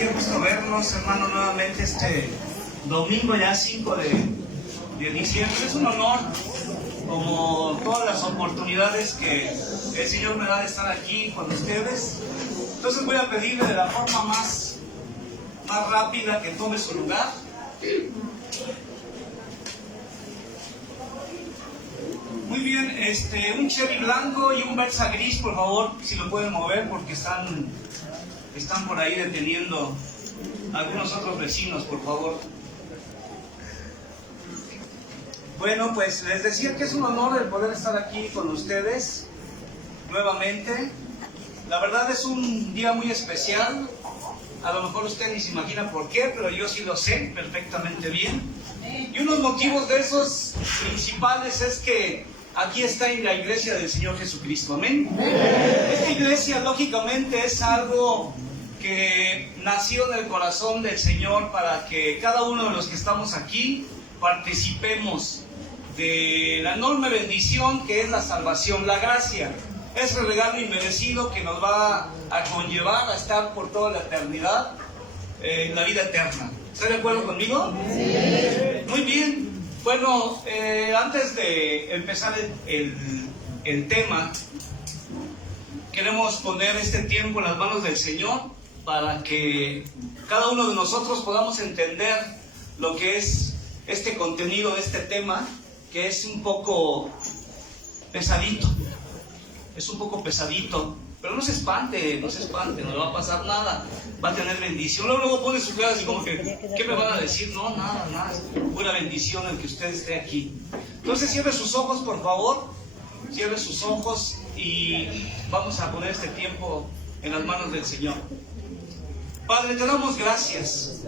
qué gusto vernos, hermano, nuevamente este domingo ya 5 de diciembre. Es un honor, como todas las oportunidades que el Señor me da de estar aquí con ustedes. Entonces voy a pedirle de la forma más rápida que tome su lugar. Muy bien, un cherry blanco y un Versa gris, por favor, si lo pueden mover, porque están por ahí deteniendo algunos otros vecinos, por favor. Bueno, pues les decía que es un honor el poder estar aquí con ustedes nuevamente. La verdad es un día muy especial. A lo mejor usted ni se imagina por qué, pero yo sí lo sé perfectamente bien. Y unos motivos de esos principales es que aquí está en la iglesia del Señor Jesucristo. Amén. Esta iglesia, lógicamente, es algo que nació en el corazón del Señor para que cada uno de los que estamos aquí participemos de la enorme bendición que es la salvación, la gracia. Es el regalo inmerecido que nos va a conllevar a estar por toda la eternidad en la vida eterna. ¿Está de acuerdo conmigo? Sí. Muy bien. Bueno, antes de empezar el tema, queremos poner este tiempo en las manos del Señor para que cada uno de nosotros podamos entender lo que es este contenido de este tema, que es un poco pesadito. Es un poco pesadito, pero no se espante, no le va a pasar nada, va a tener bendición. Luego pone su cara así como que, ¿qué me van a decir? No, nada, pura bendición el que usted esté aquí. Entonces cierre sus ojos, por favor, cierre sus ojos y vamos a poner este tiempo en las manos del Señor. Padre, te damos gracias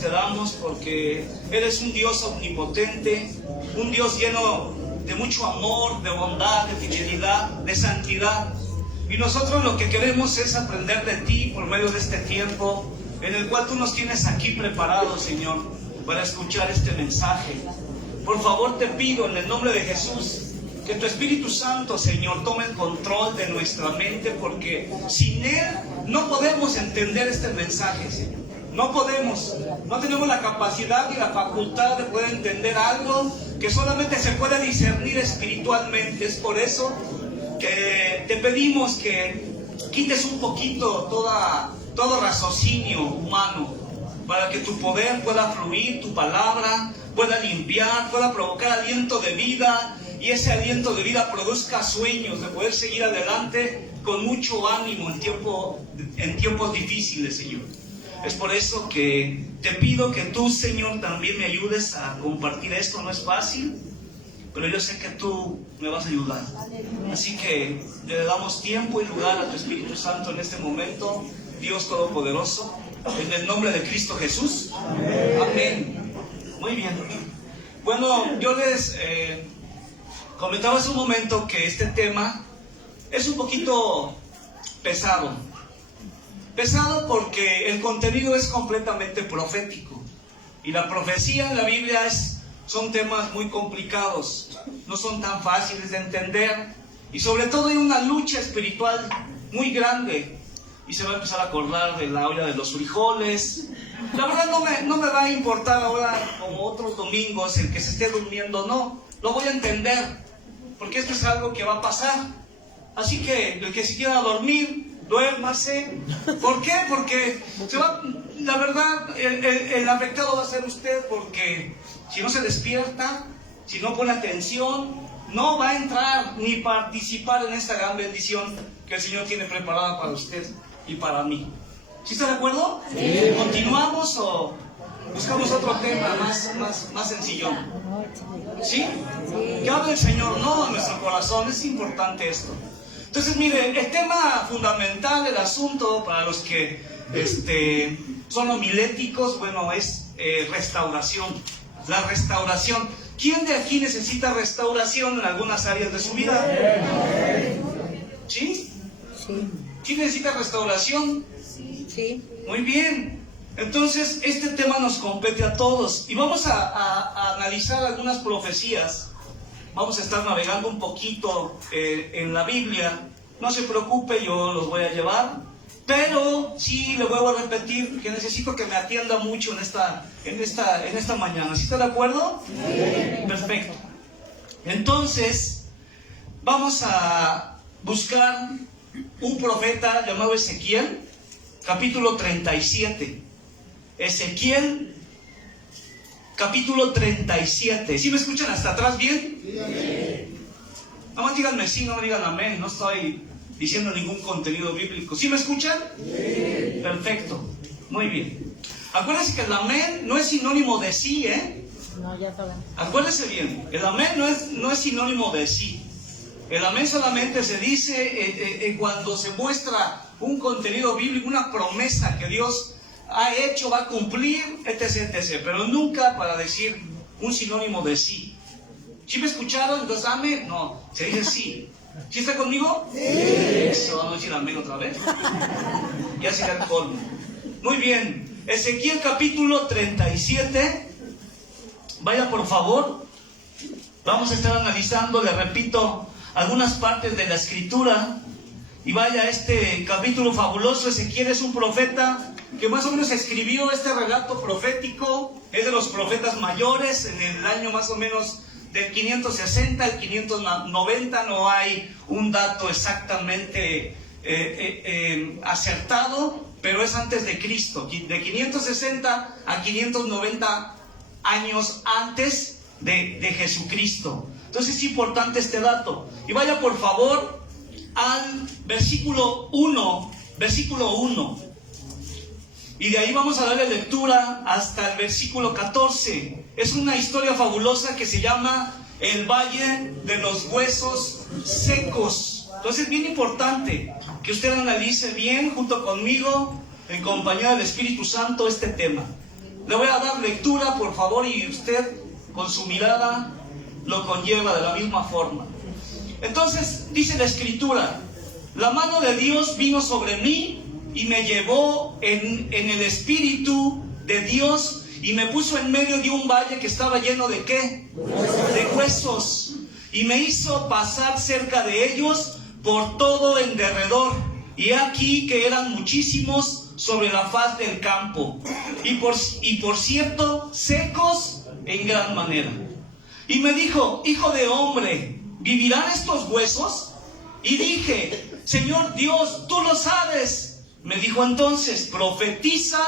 te damos porque eres un Dios omnipotente, un Dios lleno de mucho amor, de bondad, de fidelidad, de santidad. Y nosotros lo que queremos es aprender de ti por medio de este tiempo en el cual tú nos tienes aquí preparados, Señor, para escuchar este mensaje. Por favor, te pido en el nombre de Jesús que tu Espíritu Santo, Señor, tome el control de nuestra mente, porque sin Él no podemos entender este mensaje, Señor. No tenemos la capacidad ni la facultad de poder entender algo que solamente se puede discernir espiritualmente. Es por eso que te pedimos que quites un poquito todo raciocinio humano, para que tu poder pueda fluir, tu palabra pueda limpiar, pueda provocar aliento de vida, y ese aliento de vida produzca sueños de poder seguir adelante con mucho ánimo en tiempos difíciles, Señor. Es por eso que te pido que tú, Señor, también me ayudes a compartir esto. No es fácil, pero yo sé que tú me vas a ayudar. Así que le damos tiempo y lugar a tu Espíritu Santo en este momento, Dios Todopoderoso, en el nombre de Cristo Jesús. Amén. Muy bien. Bueno, yo les comentaba hace un momento que este tema es un poquito pesado. Pesado porque el contenido es completamente profético. Y la profecía en la Biblia son temas muy complicados, no son tan fáciles de entender. Y sobre todo hay una lucha espiritual muy grande. Y se va a empezar a acordar de la olla de los frijoles. La verdad no me va a importar ahora, como otros domingos, el que se esté durmiendo, no. Lo voy a entender, porque esto es algo que va a pasar. Así que el que se quiera dormir, duérmase. ¿Por qué? Porque la verdad, el afectado va a ser usted, porque si no se despierta, si no pone atención, no va a entrar ni participar en esta gran bendición que el Señor tiene preparada para usted y para mí. ¿Sí está de acuerdo? Sí. ¿Continuamos o buscamos otro tema más sencillo? ¿Sí? Que hable el Señor, no en nuestro corazón. Es importante esto. Entonces, mire, el tema fundamental del asunto para los que son homiléticos, bueno, es restauración. La restauración. ¿Quién de aquí necesita restauración en algunas áreas de su vida? ¿Sí? Sí. ¿Quién necesita restauración? Sí. Muy bien. Entonces, este tema nos compete a todos. Y vamos a analizar algunas profecías. Vamos a estar navegando un poquito en la Biblia. No se preocupe, yo los voy a llevar. Pero sí le vuelvo a repetir que necesito que me atienda mucho en esta mañana. ¿Sí está de acuerdo? Sí. Perfecto. Entonces, vamos a buscar un profeta llamado Ezequiel, capítulo 37. Ezequiel, capítulo 37. ¿Sí me escuchan hasta atrás bien? Sí. Nada más díganme sí, no me digan amén. No estoy diciendo ningún contenido bíblico. ¿Sí me escuchan? Sí. Perfecto. Muy bien. Acuérdense que el amén no es sinónimo de sí, ¿eh? No, ya sabemos. Acuérdense bien, el amén no es sinónimo de sí. El amén solamente se dice cuando se muestra un contenido bíblico, una promesa que Dios ha hecho, va a cumplir, etc., etc. Pero nunca para decir un sinónimo de sí. ¿Sí me escucharon? Entonces, amén. No, se dice sí. ¿Sí está conmigo? Sí. Eso, vamos a decir amén otra vez. Ya será el colmo. Muy bien. Ezequiel capítulo 37. Vaya por favor. Vamos a estar analizando, le repito, algunas partes de la escritura. Y vaya, este capítulo fabuloso. Ezequiel es un profeta que más o menos escribió este relato profético. Es de los profetas mayores, en el año más o menos del 560 al 590. No hay un dato exactamente acertado, pero es antes de Cristo, de 560 a 590 años antes de Jesucristo. Entonces es importante este dato. Y vaya por favor al versículo 1, y de ahí vamos a darle lectura hasta el versículo 14. Es una historia fabulosa que se llama el Valle de los Huesos Secos. Entonces es bien importante que usted analice bien junto conmigo, en compañía del Espíritu Santo, este tema. Le voy a dar lectura, por favor, y usted con su mirada lo conlleva de la misma forma. Entonces dice la Escritura: la mano de Dios vino sobre mí y me llevó en el Espíritu de Dios y me puso en medio de un valle que estaba lleno de ¿qué? De huesos. Y me hizo pasar cerca de ellos por todo en derredor. Y aquí que eran muchísimos sobre la faz del campo. Y por cierto, secos en gran manera. Y me dijo: hijo de hombre, ¿vivirán estos huesos? Y dije: Señor Dios, tú lo sabes. Me dijo entonces: profetiza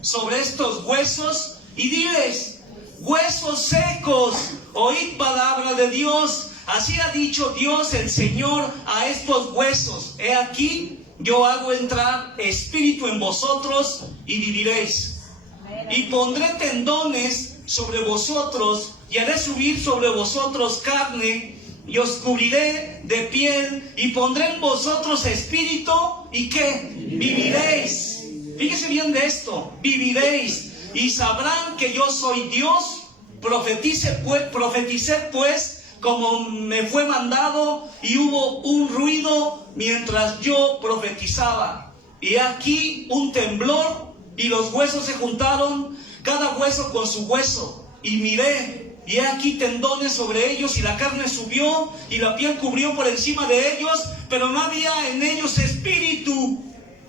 sobre estos huesos y diles: huesos secos, oíd palabra de Dios. Así ha dicho Dios el Señor a estos huesos: he aquí, yo hago entrar espíritu en vosotros y viviréis. Y pondré tendones sobre vosotros y haré subir sobre vosotros carne, y os cubriré de piel, y pondré en vosotros espíritu, ¿y qué? Viviréis. Fíjese bien de esto: viviréis, y sabrán que yo soy Dios. Profeticé pues como me fue mandado, y hubo un ruido mientras yo profetizaba. Y aquí un temblor, y los huesos se juntaron, cada hueso con su hueso. Y miré, y he aquí tendones sobre ellos, y la carne subió, y la piel cubrió por encima de ellos, pero no había en ellos espíritu.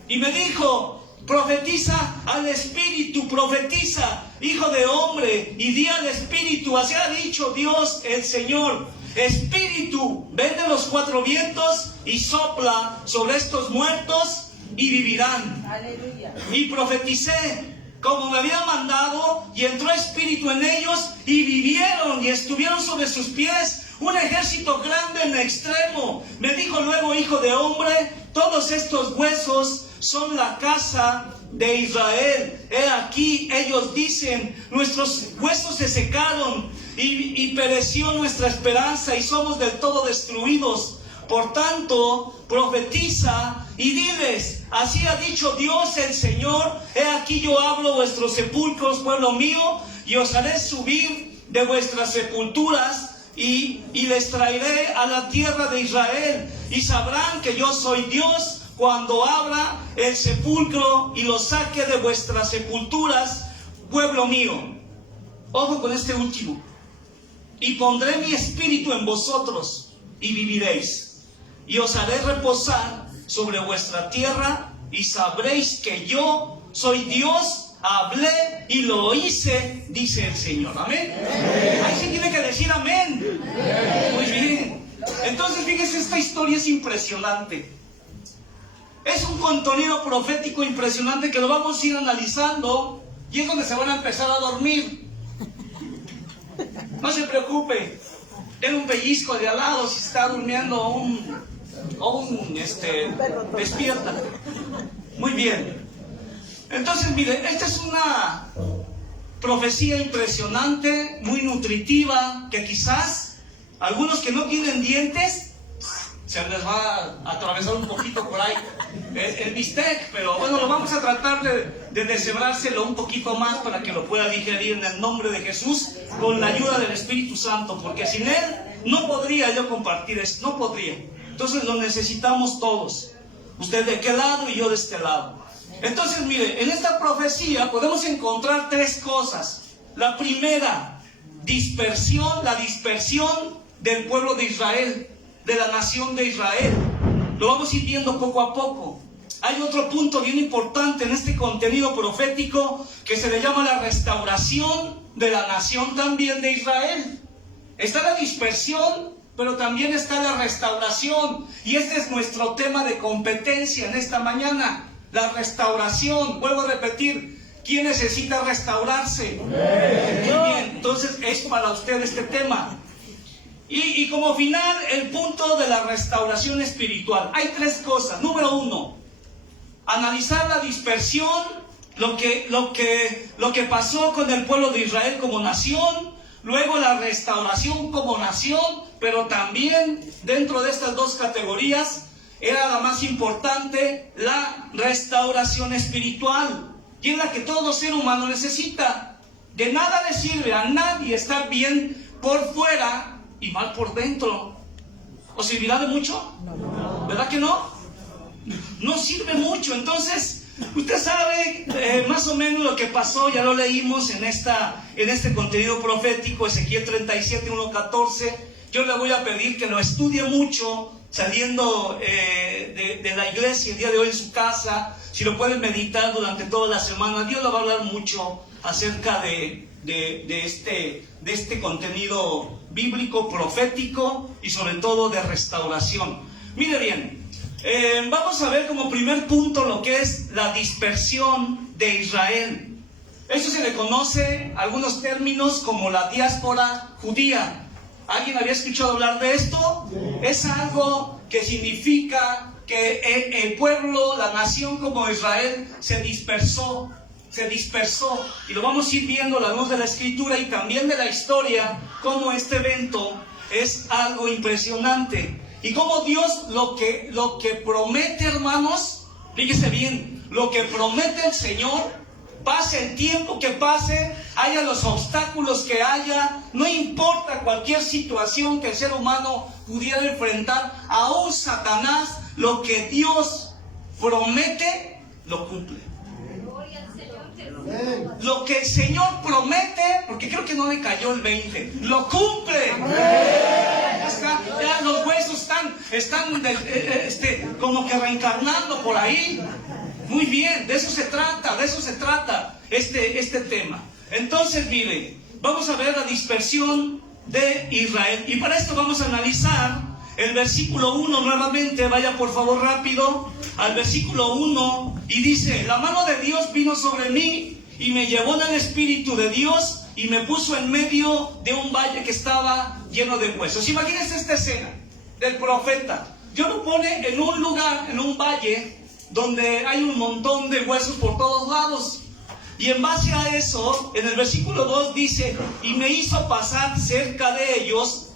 Y me dijo: profetiza al espíritu, profetiza, hijo de hombre, y di al espíritu: así ha dicho Dios el Señor, espíritu, ven de los cuatro vientos y sopla sobre estos muertos y vivirán. Aleluya. Y profeticé como me había mandado, y entró espíritu en ellos, y vivieron, y estuvieron sobre sus pies un ejército grande en extremo. Me dijo luego: hijo de hombre, todos estos huesos son la casa de Israel. He aquí, ellos dicen: nuestros huesos se secaron, y pereció nuestra esperanza, y somos del todo destruidos. Por tanto, profetiza y diles: así ha dicho Dios el Señor, he aquí yo hablo vuestros sepulcros, pueblo mío, y os haré subir de vuestras sepulturas, y les traeré a la tierra de Israel, y sabrán que yo soy Dios cuando abra el sepulcro y los saque de vuestras sepulturas, pueblo mío. Ojo con este último: y pondré mi espíritu en vosotros y viviréis, y os haré reposar sobre vuestra tierra, y sabréis que yo soy Dios, hablé y lo hice, dice el Señor. Amén. Ahí se tiene que decir amén. Muy bien. Entonces, fíjese, esta historia es impresionante. Es un contenido profético impresionante que lo vamos a ir analizando y es donde se van a empezar a dormir. No se preocupe, den un pellizco de al lado si está durmiendo despierta. Muy bien. Entonces, mire, esta es una profecía impresionante, muy nutritiva, que quizás algunos que no tienen dientes se les va a atravesar un poquito por ahí el bistec, pero bueno, lo vamos a tratar de deshebrárselo un poquito más para que lo pueda digerir en el nombre de Jesús, con la ayuda del Espíritu Santo, porque sin Él no podría yo compartir esto, no podría. Entonces lo necesitamos todos, usted de aquel lado y yo de este lado. Entonces, mire, en esta profecía podemos encontrar tres cosas. La primera, la dispersión del pueblo de Israel, de la nación de Israel. Lo vamos a ir viendo poco a poco. Hay otro punto bien importante en este contenido profético que se le llama la restauración de la nación también de Israel. Está la dispersión, pero también está la restauración. Y este es nuestro tema de competencia en esta mañana. La restauración. Vuelvo a repetir, ¿quién necesita restaurarse? Muy bien, entonces es para usted este tema. Y como final, el punto de la restauración espiritual. Hay tres cosas. Número uno, analizar la dispersión, lo que pasó con el pueblo de Israel como nación. Luego la restauración como nación, pero también dentro de estas dos categorías era la más importante, la restauración espiritual. Y es la que todo ser humano necesita. De nada le sirve a nadie estar bien por fuera y mal por dentro. ¿Os servirá de mucho? No. ¿Verdad que no? No sirve mucho. Entonces, usted sabe más o menos lo que pasó, ya lo leímos en este contenido profético, Ezequiel 37, 1-14. Yo le voy a pedir que lo estudie mucho, saliendo de la iglesia el día de hoy en su casa. Si lo pueden meditar durante toda la semana, Dios le va a hablar mucho acerca de este contenido bíblico, profético y sobre todo de restauración. Mire bien, vamos a ver como primer punto lo que es la dispersión de Israel. Eso se le conoce algunos términos como la diáspora judía. ¿Alguien había escuchado hablar de esto? Es algo que significa que el pueblo, la nación como Israel se dispersó, y lo vamos a ir viendo a la luz de la Escritura y también de la historia, cómo este evento es algo impresionante. Y cómo Dios lo que promete, hermanos, fíjese bien, lo que promete el Señor, pase el tiempo que pase, haya los obstáculos que haya, no importa cualquier situación que el ser humano pudiera enfrentar, aún Satanás, lo que Dios promete, lo cumple. Lo que el Señor promete, porque creo que no le cayó el 20, lo cumple. Ya está, ya los huesos están como que reencarnando por ahí. Muy bien, de eso se trata este tema. Entonces, mire, vamos a ver la dispersión de Israel. Y para esto vamos a analizar el versículo 1 nuevamente. Vaya por favor rápido al versículo 1 y dice: la mano de Dios vino sobre mí y me llevó en el Espíritu de Dios y me puso en medio de un valle que estaba lleno de huesos. Imagínense esta escena del profeta. Dios lo pone en un lugar, en un valle, donde hay un montón de huesos por todos lados. Y en base a eso, en el versículo 2 dice: y me hizo pasar cerca de ellos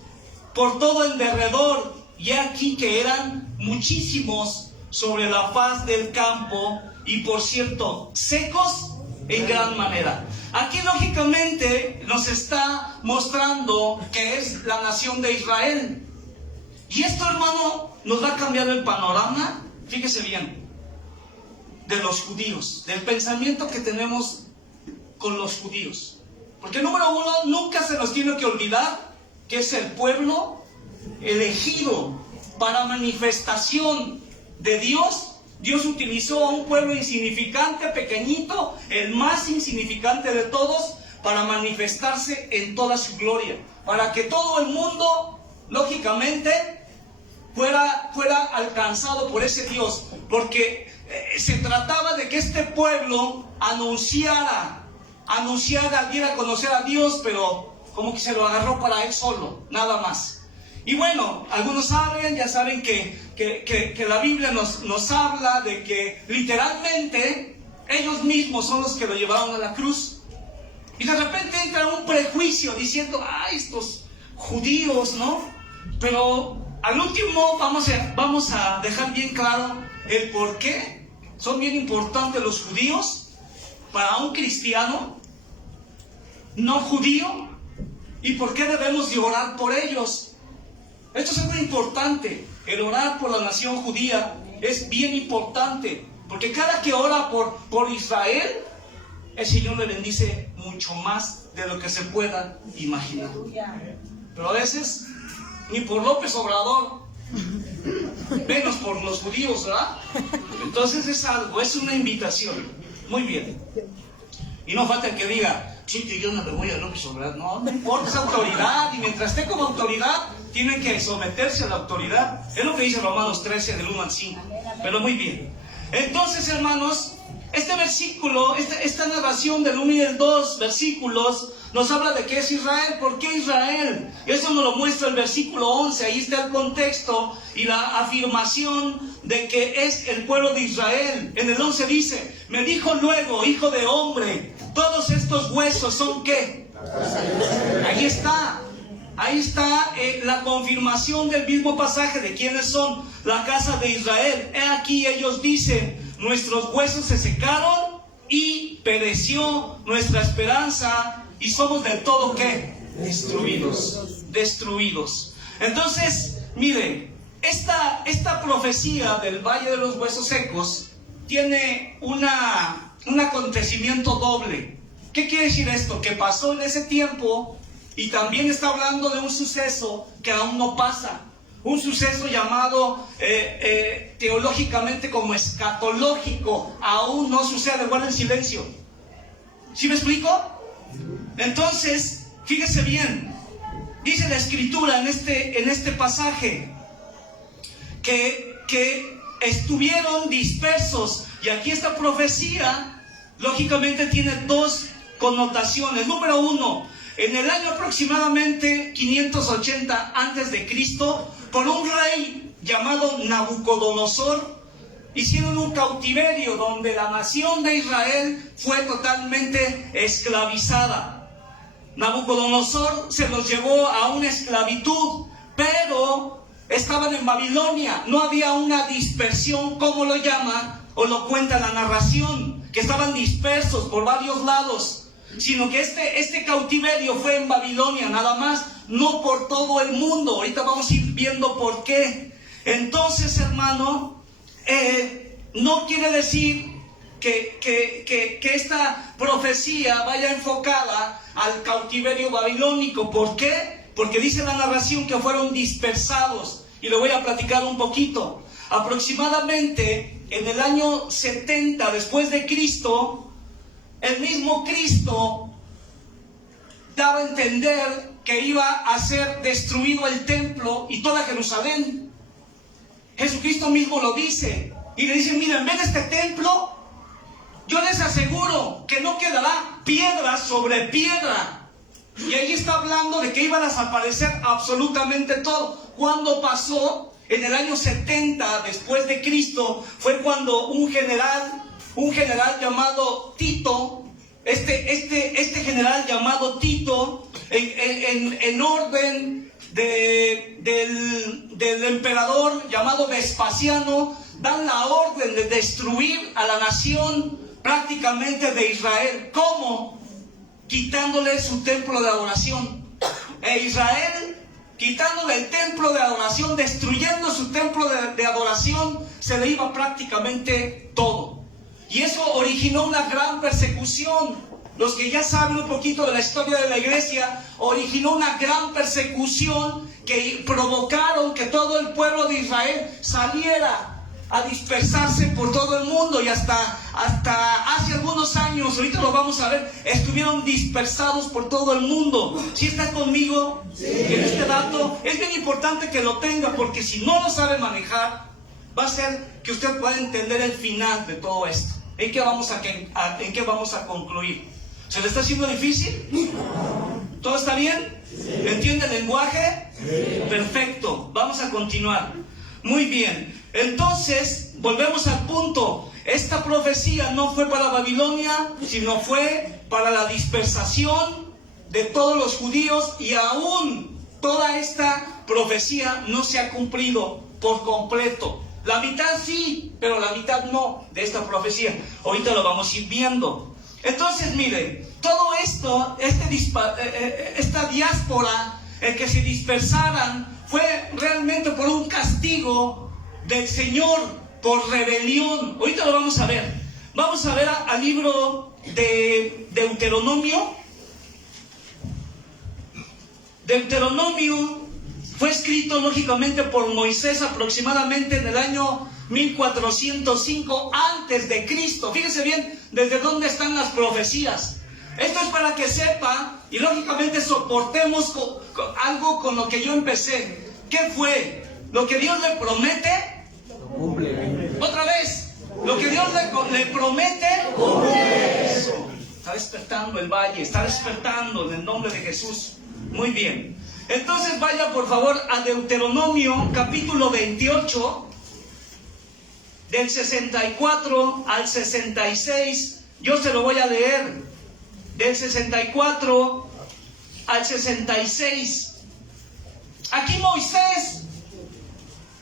por todo en derredor, y aquí que eran muchísimos sobre la faz del campo, y por cierto, secos en gran manera. Aquí lógicamente nos está mostrando que es la nación de Israel. Y esto, hermano, nos va a cambiar el panorama, fíjese bien, de los judíos, del pensamiento que tenemos con los judíos. Porque número uno, nunca se nos tiene que olvidar que es el pueblo elegido para manifestación de Dios Dios utilizó a un pueblo insignificante, pequeñito, el más insignificante de todos, para manifestarse en toda su gloria, para que todo el mundo, lógicamente, fuera alcanzado por ese Dios, porque se trataba de que este pueblo anunciara, diera a conocer a Dios, pero como que se lo agarró para él solo, nada más. Y bueno, algunos ya saben que la Biblia nos habla de que literalmente ellos mismos son los que lo llevaron a la cruz. Y de repente entra un prejuicio diciendo, estos judíos, ¿no? Pero al último vamos a dejar bien claro el por qué son bien importantes los judíos para un cristiano no judío y por qué debemos de orar por ellos. Esto es muy importante. El orar por la nación judía es bien importante, porque cada que ora por Israel, el Señor le bendice mucho más de lo que se pueda imaginar. Pero a veces, ni por López Obrador, menos por los judíos, ¿verdad? Entonces es una invitación. Muy bien. Y no falta el que diga, sí, que yo no me voy a López Obrador. No importa, es autoridad, y mientras esté como autoridad, tiene que someterse a la autoridad. Es lo que dice Romanos 13, del 1 al 5. Pero muy bien. Entonces, hermanos, este versículo, esta narración del 1 y del 2 versículos, nos habla de qué es Israel. ¿Por qué Israel? Eso nos lo muestra el versículo 11. Ahí está el contexto y la afirmación de que es el pueblo de Israel. En el 11 dice, me dijo luego, hijo de hombre, todos estos huesos son ¿qué? Ahí está la confirmación del mismo pasaje de quiénes son la casa de Israel. He aquí ellos dicen, nuestros huesos se secaron y pereció nuestra esperanza y somos del todo ¿qué? Destruidos. Entonces, miren, esta profecía del Valle de los Huesos Secos tiene un acontecimiento doble. ¿Qué quiere decir esto? Que pasó en ese tiempo y también está hablando de un suceso que aún no pasa. Un suceso llamado teológicamente como escatológico. Aún no sucede, guarden silencio. ¿Sí me explico? Entonces, fíjese bien. Dice la Escritura en este pasaje que estuvieron dispersos. Y aquí esta profecía, lógicamente, tiene dos connotaciones. Número uno, en el año aproximadamente 580 antes de Cristo, por un rey llamado Nabucodonosor, hicieron un cautiverio donde la nación de Israel fue totalmente esclavizada. Nabucodonosor se los llevó a una esclavitud, pero estaban en Babilonia. No había una dispersión, como lo llama o lo cuenta la narración, que estaban dispersos por varios lados, sino que este cautiverio fue en Babilonia nada más, no por todo el mundo. Ahorita vamos a ir viendo por qué. Entonces, hermano, no quiere decir que esta profecía vaya enfocada al cautiverio babilónico. ¿Por qué? Porque dice la narración que fueron dispersados, y le voy a platicar un poquito. Aproximadamente en el año 70 después de Cristo, el mismo Cristo daba a entender que iba a ser destruido el templo y toda Jerusalén. Jesucristo mismo lo dice y le dice, miren, ven este templo, yo les aseguro que no quedará piedra sobre piedra. Y ahí está hablando de que iba a desaparecer absolutamente todo. ¿Cuándo pasó? En el año 70 después de Cristo fue cuando un general llamado Tito, este general llamado Tito, en orden del emperador llamado Vespasiano, dan la orden de destruir a la nación prácticamente de Israel. ¿Cómo? Quitándole su templo de adoración. Israel, quitándole el templo de adoración, destruyendo su templo de adoración, se le iba prácticamente todo. Y eso originó una gran persecución. Los que ya saben un poquito de la historia de la iglesia, originó una gran persecución que provocaron que todo el pueblo de Israel saliera a dispersarse por todo el mundo y hasta hace algunos años, ahorita lo vamos a ver, estuvieron dispersados por todo el mundo. ¿Sí está conmigo? Sí. En este dato es bien importante que lo tenga, porque si no lo sabe manejar, va a ser que usted pueda entender el final de todo esto. ¿En qué vamos a concluir? ¿Se le está haciendo difícil? ¿Todo está bien? Sí. ¿Entiende el lenguaje? Sí. Perfecto, vamos a continuar. Muy bien. Entonces, volvemos al punto. Esta profecía no fue para Babilonia, sino fue para la dispersación de todos los judíos, y aún toda esta profecía no se ha cumplido por completo. La mitad sí, pero la mitad no de esta profecía. Ahorita lo vamos a ir viendo. Entonces, miren, todo esto, esta diáspora, el que se dispersaran, fue realmente por un castigo del Señor por rebelión. Ahorita lo vamos a ver. Vamos a ver al libro de Deuteronomio. Deuteronomio fue escrito lógicamente por Moisés aproximadamente en el año 1405 antes de Cristo. Fíjense bien desde dónde están las profecías. Esto es para que sepa y lógicamente soportemos algo con lo que yo empecé. ¿Qué fue? Lo que Dios le promete, cumple. Otra vez, lo que Dios le promete, cumple. Eso. Está despertando el valle, está despertando en el nombre de Jesús. Muy bien. Entonces vaya por favor a Deuteronomio capítulo 28, del 64 al 66. Yo se lo voy a leer. Del 64 al 66. Aquí Moisés,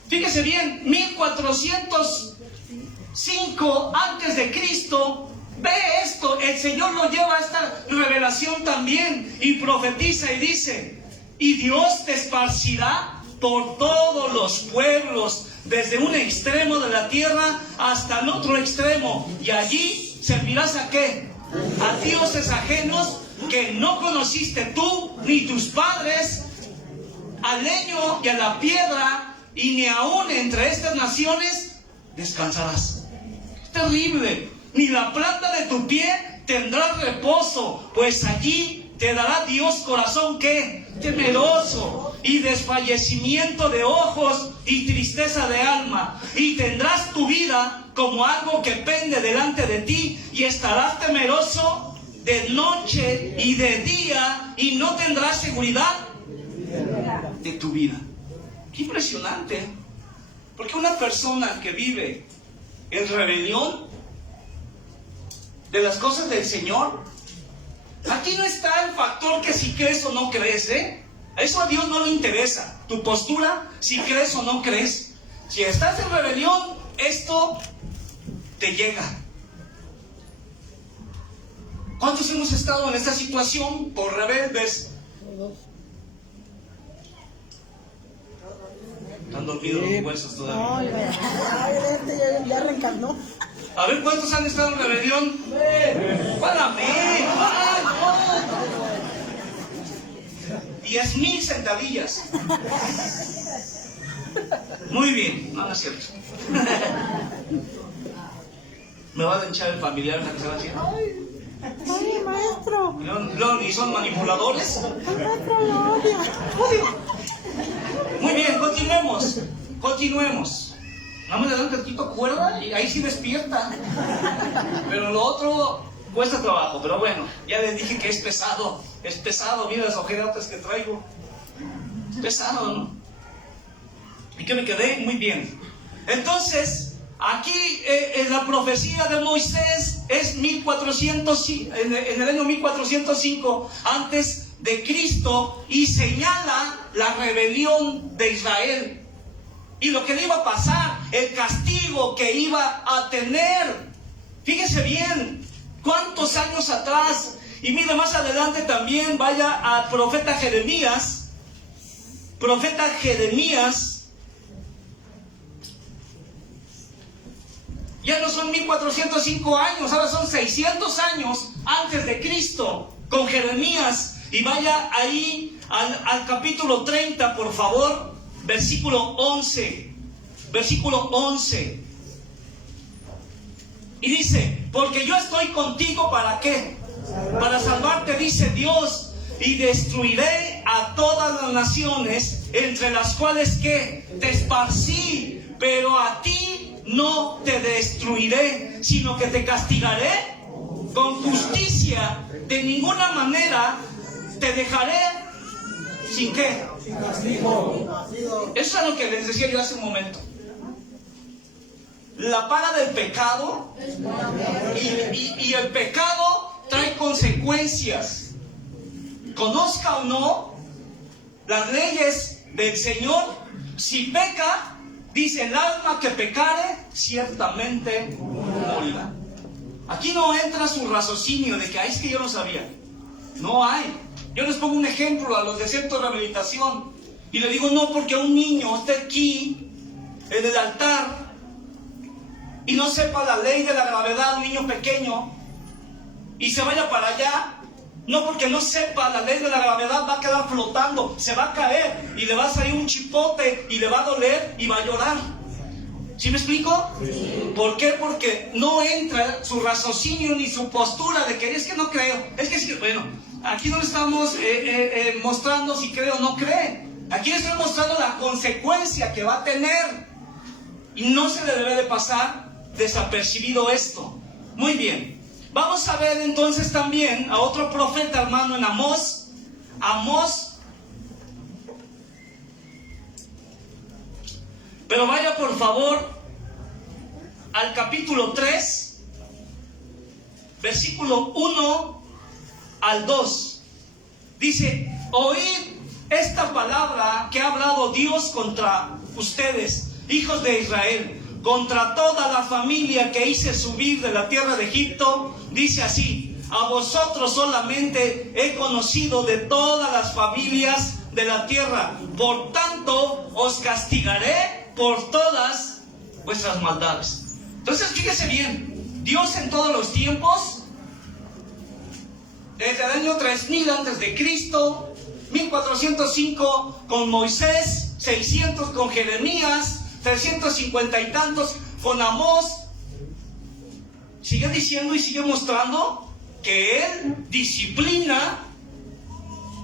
fíjese bien, 1405 antes de Cristo, ve esto, el Señor lo lleva a esta revelación también y profetiza y dice: y Dios te esparcirá por todos los pueblos, desde un extremo de la tierra hasta el otro extremo, y allí servirás ¿a qué? A dioses ajenos que no conociste tú ni tus padres, al leño y a la piedra, y ni aún entre estas naciones descansarás. Es terrible. Ni la planta de tu pie tendrá reposo, pues allí te dará Dios corazón ¿qué? Temeroso, y desfallecimiento de ojos y tristeza de alma, y tendrás tu vida como algo que pende delante de ti, y estarás temeroso de noche y de día, y no tendrás seguridad de tu vida. Qué impresionante, porque una persona que vive en rebelión de las cosas del Señor, aquí no está el factor que si crees o no crees, eso a Dios no le interesa, tu postura, si crees o no crees. Si estás en rebelión, esto te llega. ¿Cuántos hemos estado en esta situación por rebeldes? Están dormidos los huesos todavía. Ya reencarnó. A ver, ¿cuántos han estado en rebelión? ¡Párame! 10,000 sentadillas. Muy bien, no es cierto. Me va a hinchar el familiar la que se va haciendo. Ay, maestro. No, ni son manipuladores. El maestro lo odia. Muy bien, continuemos. Nada más le dan tantito cuerda y ahí sí despierta. Pero lo otro cuesta trabajo. Pero bueno, ya les dije que es pesado. Es pesado, mira las ojerotas que traigo. Es pesado, ¿no? ¿Y qué me quedé? Muy bien. Entonces, aquí en la profecía de Moisés es 1400, en el año 1405 antes de Cristo, y señala la rebelión de Israel y lo que le iba a pasar, el castigo que iba a tener. Fíjese bien, cuántos años atrás. Y mire más adelante también, vaya al profeta Jeremías. Profeta Jeremías. Ya no son 1405 años, ahora son 600 años antes de Cristo, con Jeremías. Y vaya ahí al capítulo 30, por favor, versículo 11. Versículo 11. Y dice, porque yo estoy contigo, ¿para qué? Para salvarte, dice Dios, y destruiré a todas las naciones entre las cuales que te esparcí, pero a ti no te destruiré, sino que te castigaré con justicia. De ninguna manera te dejaré sin qué. Sin castigo. Eso es lo que les decía yo hace un momento. La paga del pecado y el pecado trae consecuencias. Conozca o no las leyes del Señor, si peca, dice, el alma que pecare, ciertamente morirá. Aquí no entra su raciocinio de que, ay, es que yo no sabía. No hay. Yo les pongo un ejemplo a los de centro de rehabilitación y le digo, no, porque un niño esté aquí en el altar y no sepa la ley de la gravedad, un niño pequeño, y se vaya para allá, no porque no sepa la ley de la gravedad va a quedar flotando, se va a caer y le va a salir un chipote y le va a doler y va a llorar. ¿Sí me explico? Sí. ¿Por qué? Porque no entra su raciocinio ni su postura de que es que no creo, es que sí, bueno, aquí no le estamos mostrando si cree o no cree, aquí le estoy mostrando la consecuencia que va a tener y no se le debe de pasar desapercibido esto. Muy bien, vamos a ver entonces también a otro profeta, hermano, en Amós. Pero vaya por favor al capítulo 3, versículo 1 al 2. Dice, oíd esta palabra que ha hablado Dios contra ustedes, hijos de Israel, contra toda la familia que hice subir de la tierra de Egipto. Dice así, a vosotros solamente he conocido de todas las familias de la tierra, por tanto os castigaré por todas vuestras maldades. Entonces fíjese bien, Dios en todos los tiempos, desde el año 3000 antes de Cristo, 1405 con Moisés, 600 con Jeremías, 350 y tantos con Amós, sigue diciendo y sigue mostrando que Él disciplina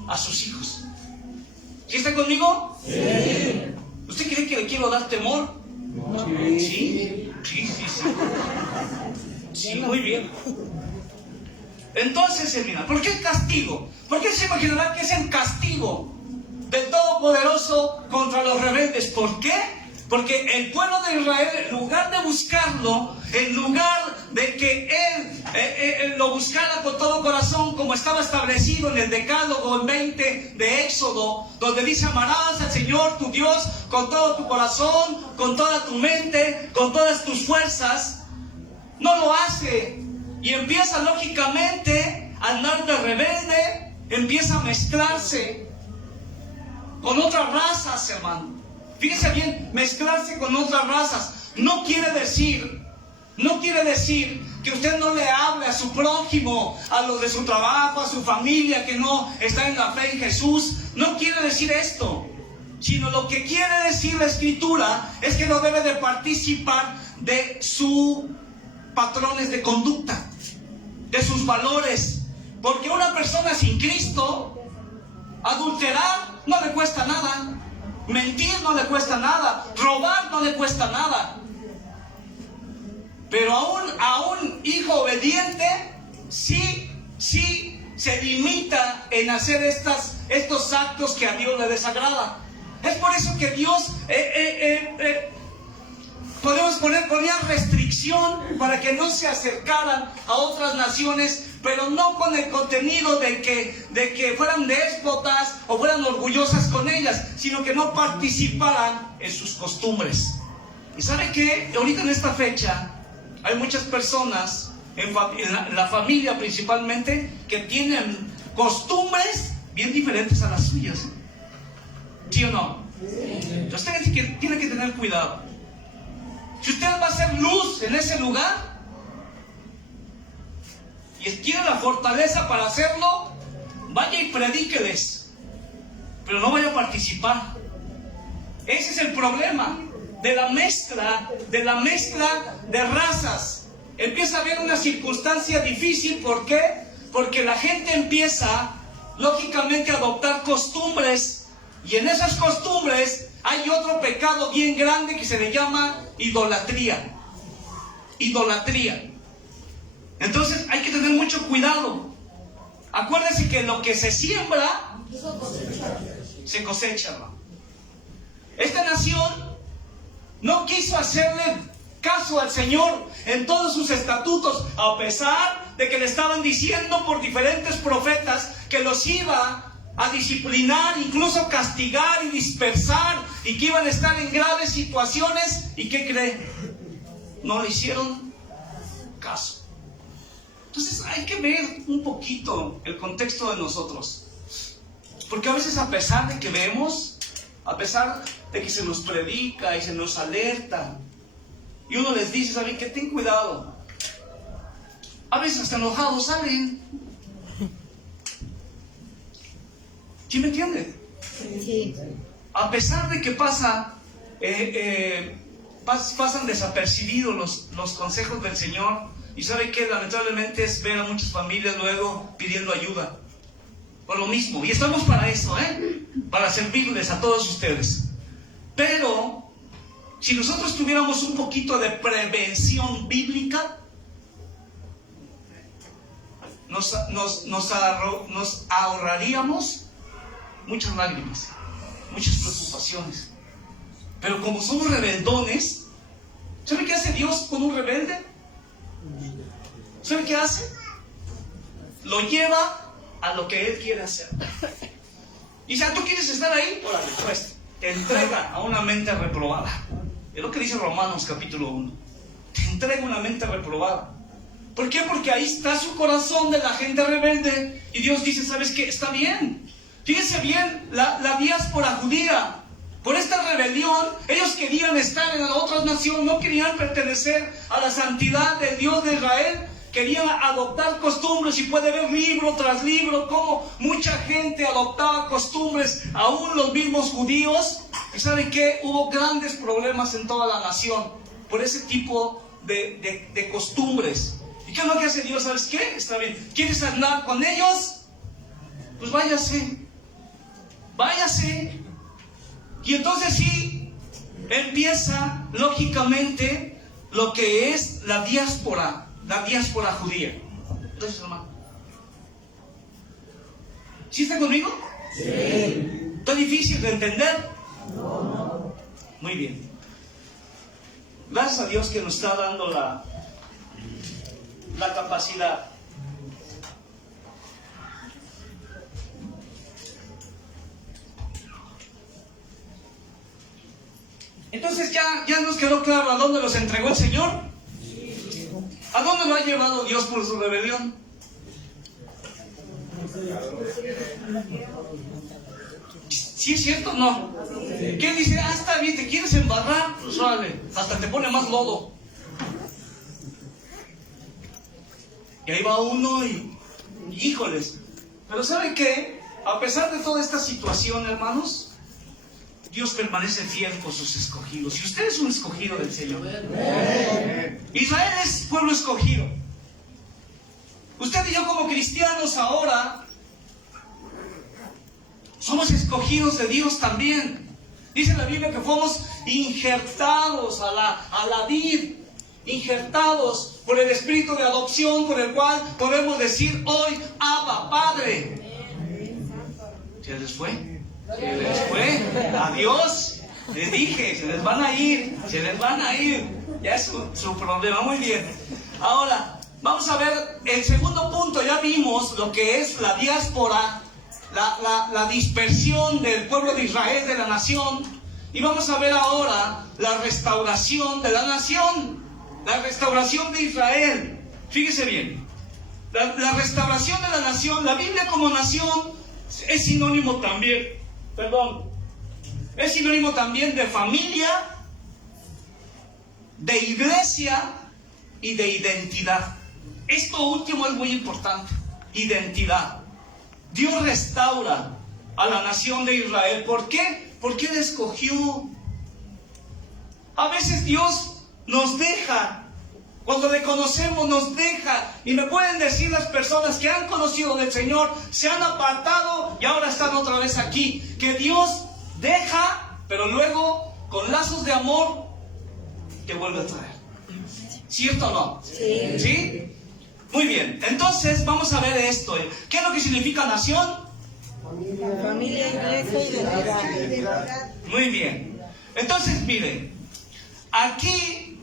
a sus hijos. ¿Sí está conmigo? Sí. ¿Usted cree que le quiero dar temor? No. ¿Sí? Sí. Sí, muy bien. Entonces, hermana, ¿por qué el castigo? ¿Por qué se imaginará que es el castigo del Todopoderoso contra los rebeldes? ¿Por qué? Porque el pueblo de Israel, en lugar de buscarlo, en lugar de que Él lo buscara con todo corazón, como estaba establecido en el Decálogo, en 20 de Éxodo, donde dice, amarás al Señor tu Dios con todo tu corazón, con toda tu mente, con todas tus fuerzas, no lo hace. Y empieza lógicamente a andar de rebelde, empieza a mezclarse con otras razas, hermano. Fíjese bien, mezclarse con otras razas no quiere decir que usted no le hable a su prójimo, a los de su trabajo, a su familia que no está en la fe en Jesús. No quiere decir esto, sino lo que quiere decir la Escritura es que no debe de participar de sus patrones de conducta, de sus valores, porque una persona sin Cristo, adulterar no le cuesta nada. Mentir no le cuesta nada, robar no le cuesta nada. Pero a un hijo obediente sí se limita en hacer estos actos que a Dios le desagrada. Es por eso que Dios podemos ponía restricción para que no se acercaran a otras naciones, pero no con el contenido de que fueran déspotas o fueran orgullosas con ellas, sino que no participaran en sus costumbres. ¿Y sabe qué? Ahorita en esta fecha hay muchas personas, en la familia principalmente, que tienen costumbres bien diferentes a las suyas. ¿Sí o no? Sí. Usted tiene que tener cuidado. Si usted va a hacer luz en ese lugar y tiene la fortaleza para hacerlo, vaya y predíqueles, pero no vaya a participar. Ese es el problema de la mezcla de razas. empieza a haber una circunstancia difícil. ¿Por qué? Porque la gente empieza, lógicamente, a adoptar costumbres. Y en esas costumbres hay otro pecado bien grande que se le llama idolatría. Idolatría. Entonces hay que tener mucho cuidado. Acuérdense que lo que se siembra, se cosecha, hermano. Esta nación no quiso hacerle caso al Señor en todos sus estatutos, a pesar de que le estaban diciendo por diferentes profetas que los iba a disciplinar, incluso castigar y dispersar, y que iban a estar en graves situaciones. ¿Y qué cree? No le hicieron caso. Entonces hay que ver un poquito el contexto de nosotros, porque a veces, a pesar de que vemos, a pesar de que se nos predica y se nos alerta, y uno les dice, ¿saben qué? Ten cuidado. A veces hasta enojados salen. ¿Sí me entiende? Sí. A pesar de que pasan desapercibidos los consejos del Señor, y sabe que lamentablemente es ver a muchas familias luego pidiendo ayuda por lo mismo. Y estamos para eso, para servirles a todos ustedes. Pero si nosotros tuviéramos un poquito de prevención bíblica, nos ahorraríamos muchas lágrimas, muchas preocupaciones. Pero como somos rebeldones, ¿sabe qué hace Dios con un rebelde? ¿Sabe qué hace? Lo lleva a lo que Él quiere hacer. Y si tú quieres estar ahí, órale, pues te entrega a una mente reprobada. Es lo que dice Romanos capítulo 1. Te entrega una mente reprobada. ¿Por qué? Porque ahí está su corazón de la gente rebelde. Y Dios dice, ¿sabes qué? Está bien. Fíjense bien, la diáspora judía, por esta rebelión, ellos querían estar en la otra nación, no querían pertenecer a la santidad del Dios de Israel, querían adoptar costumbres, y puede ver libro tras libro cómo mucha gente adoptaba costumbres, aún los mismos judíos. ¿Y saben qué? Hubo grandes problemas en toda la nación por ese tipo de costumbres. ¿Y qué es lo que hace Dios? ¿Sabes qué? Está bien. ¿Quieres andar con ellos? Pues váyase. Váyase. Y entonces sí, empieza lógicamente lo que es la diáspora judía. Entonces, hermano, ¿sí está conmigo? Sí. ¿Está difícil de entender? No. Muy bien. Gracias a Dios que nos está dando la capacidad. Entonces ya nos quedó claro a dónde los entregó el Señor. ¿A dónde lo ha llevado Dios por su rebelión? ¿Sí es cierto o no? ¿Qué dice? Está bien, ¿te quieres embarrar? Pues vale, hasta te pone más lodo. Y ahí va uno y híjoles. Pero ¿saben qué? A pesar de toda esta situación, hermanos, Dios permanece fiel con sus escogidos. Y usted es un escogido del Señor. Israel es pueblo escogido. Usted y yo como cristianos ahora somos escogidos de Dios también. Dice la Biblia que fuimos injertados a la vid, injertados por el espíritu de adopción, por el cual podemos decir hoy, Abba, Padre. ¿Se les fue? Se les fue. Adiós. Les dije, se les van a ir. Ya es su problema. Muy bien. Ahora, vamos a ver el segundo punto. Ya vimos lo que es la diáspora, la dispersión del pueblo de Israel, de la nación. Y vamos a ver ahora la restauración de la nación. La restauración de Israel. Fíjese bien. La restauración de la nación. La Biblia como nación es sinónimo también. Es sinónimo también de familia, de iglesia y de identidad. Esto último es muy importante. Identidad. Dios restaura a la nación de Israel. ¿Por qué? Porque Él escogió. A veces Dios nos deja Cuando le conocemos nos deja. Y me pueden decir las personas que han conocido del Señor, se han apartado y ahora están otra vez aquí, que Dios deja, pero luego con lazos de amor te vuelve a traer. ¿Cierto o no? Sí. ¿Sí? Muy bien. Entonces vamos a ver esto. ¿Qué es lo que significa nación? Familia, iglesia, identidad. Muy bien. Entonces, miren, aquí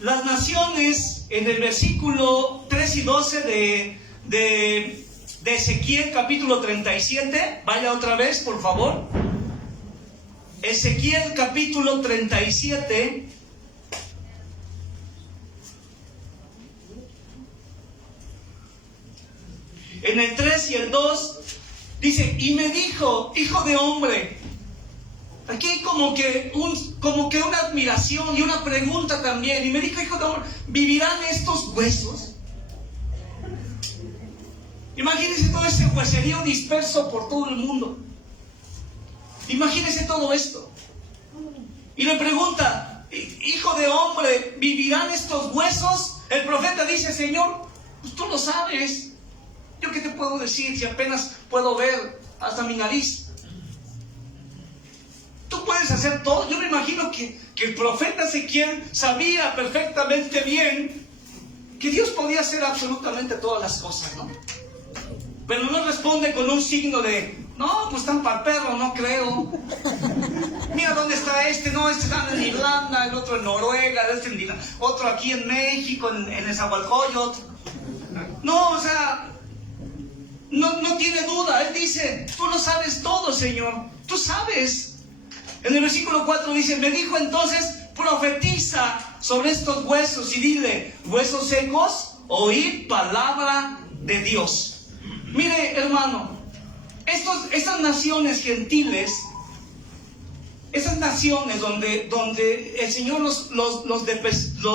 las naciones, en el versículo 3 y 12 de Ezequiel capítulo 37, vaya otra vez, por favor. Ezequiel capítulo 37. En el 3 y el 2 dice, y me dijo, hijo de hombre. Aquí hay como que una admiración y una pregunta también. Y me dijo, hijo de hombre, ¿vivirán estos huesos? Imagínense todo ese hueserío disperso por todo el mundo. Imagínense todo esto. Y le pregunta, hijo de hombre, ¿vivirán estos huesos? El profeta dice, Señor, pues tú lo sabes. ¿Yo qué te puedo decir si apenas puedo ver hasta mi nariz? Tú puedes hacer todo. Yo me imagino que el profeta Ezequiel sabía perfectamente bien que Dios podía hacer absolutamente todas las cosas, ¿no? Pero no responde con un signo de, no, pues están para el perro, no creo. Mira dónde está este, no, este está en Irlanda, el otro en Noruega, este en otro aquí en México, en Nezahualcóyotl. No, o sea, no tiene duda. Él dice, tú lo sabes todo, Señor, tú sabes. En el versículo 4 dice, me dijo entonces, profetiza sobre estos huesos y dile, huesos secos, oíd palabra de Dios. Mire, hermano, estas naciones gentiles, esas naciones donde el Señor los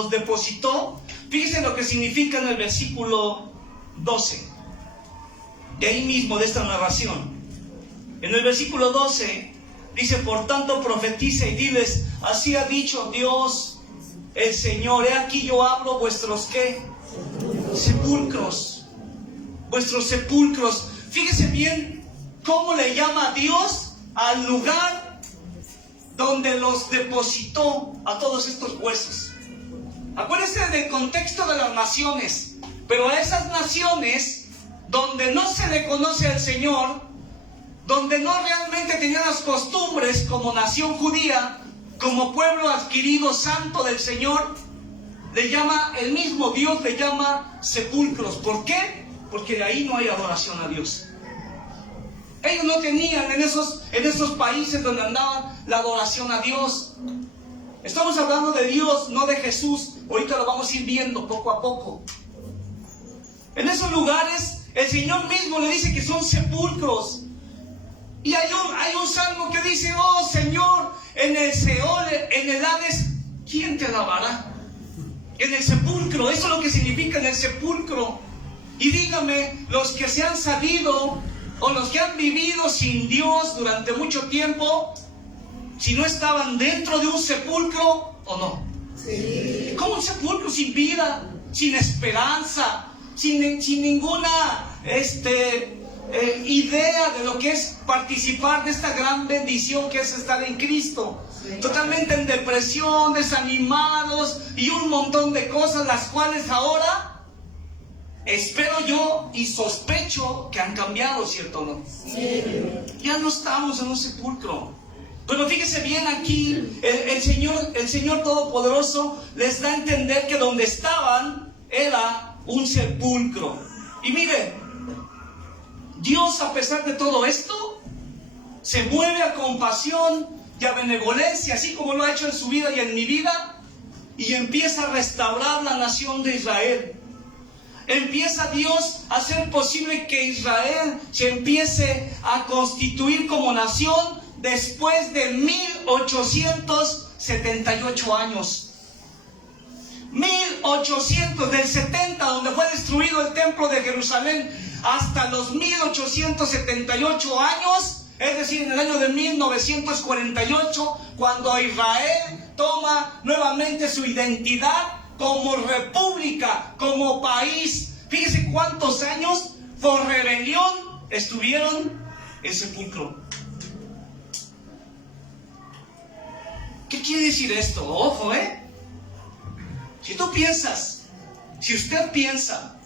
depositó, fíjense lo que significa en el versículo 12, de ahí mismo, de esta narración. En el versículo 12 dice, por tanto profetiza y diles, así ha dicho Dios el Señor, he aquí yo abro vuestros, ¿qué? Sepulcros. Vuestros sepulcros. Fíjese bien cómo le llama a Dios al lugar donde los depositó a todos estos huesos. Acuérdense del contexto de las naciones, pero a esas naciones donde no se le conoce al Señor, donde no realmente tenían las costumbres como nación judía, como pueblo adquirido santo del Señor, le llama, el mismo Dios le llama sepulcros. ¿Por qué? Porque de ahí no hay adoración a Dios. Ellos no tenían en esos países donde andaban la adoración a Dios. Estamos hablando de Dios, no de Jesús. Ahorita lo vamos a ir viendo poco a poco. En esos lugares el Señor mismo le dice que son sepulcros. Y hay un salmo que dice, oh Señor, en el Seol, en el Hades, ¿quién te alabará? En el sepulcro, eso es lo que significa en el sepulcro. Y dígame, los que se han salido o los que han vivido sin Dios durante mucho tiempo, si no estaban dentro de un sepulcro o no. Sí. ¿Cómo un sepulcro sin vida, sin esperanza, sin ninguna idea de lo que es participar de esta gran bendición que es estar en Cristo? Sí. Totalmente en depresión, desanimados y un montón de cosas, las cuales ahora espero yo y sospecho que han cambiado, ¿cierto o no? Sí. Ya no estamos en un sepulcro. Pero fíjese bien aquí, el Señor Todopoderoso les da a entender que donde estaban era un sepulcro. Y mire, Dios, a pesar de todo esto, se mueve a compasión y a benevolencia, así como lo ha hecho en su vida y en mi vida, y empieza a restaurar la nación de Israel. Empieza Dios a hacer posible que Israel se empiece a constituir como nación después de 1878 años. 1800, del 70, donde fue destruido el templo de Jerusalén, hasta los 1878 años, es decir, en el año de 1948, cuando Israel toma nuevamente su identidad como república, como país. Fíjese cuántos años por rebelión estuvieron en sepulcro. ¿Qué quiere decir esto? Ojo, Si tú piensas, si usted piensa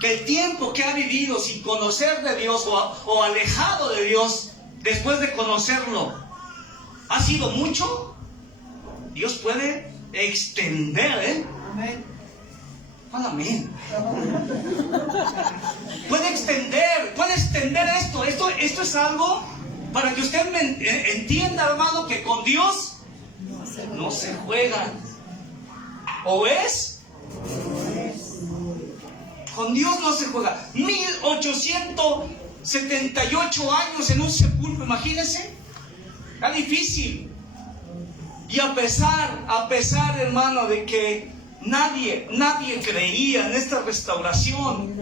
que el tiempo que ha vivido sin conocer de Dios o alejado de Dios después de conocerlo ha sido mucho, Dios puede extender, Amén. Amén. Puede extender esto. Esto es algo para que usted entienda, hermano, que con Dios no se juega. ¿O es? Con Dios no se juega. 1878 años en un sepulcro, imagínense. Está difícil. Y a pesar, hermano, de que nadie creía en esta restauración.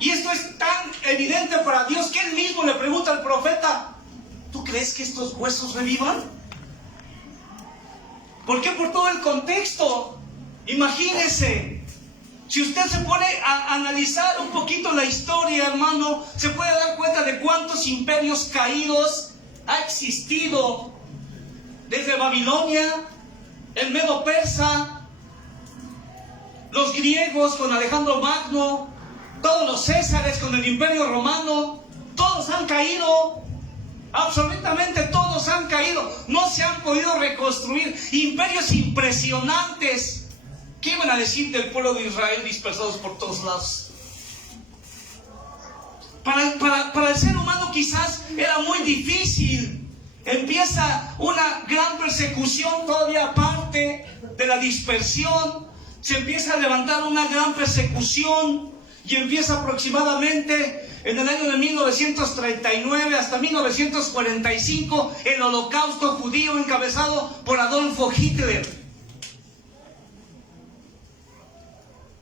Y esto es tan evidente para Dios que Él mismo le pregunta al profeta: ¿tú crees que estos huesos revivan? ¿Por qué? Por todo el contexto. Imagínese, si usted se pone a analizar un poquito la historia, hermano, se puede dar cuenta de cuántos imperios caídos ha existido. Desde Babilonia, el Medo Persa, los griegos con Alejandro Magno, todos los césares con el Imperio Romano, todos han caído. Absolutamente todos han caído. No se han podido reconstruir. Imperios impresionantes. ¿Qué iban a decir del pueblo de Israel dispersados por todos lados? Para el ser humano quizás era muy difícil. Empieza una gran persecución todavía aparte de la dispersión. Se empieza a levantar una gran persecución y empieza aproximadamente en el año de 1939 hasta 1945 el holocausto judío encabezado por Adolfo Hitler.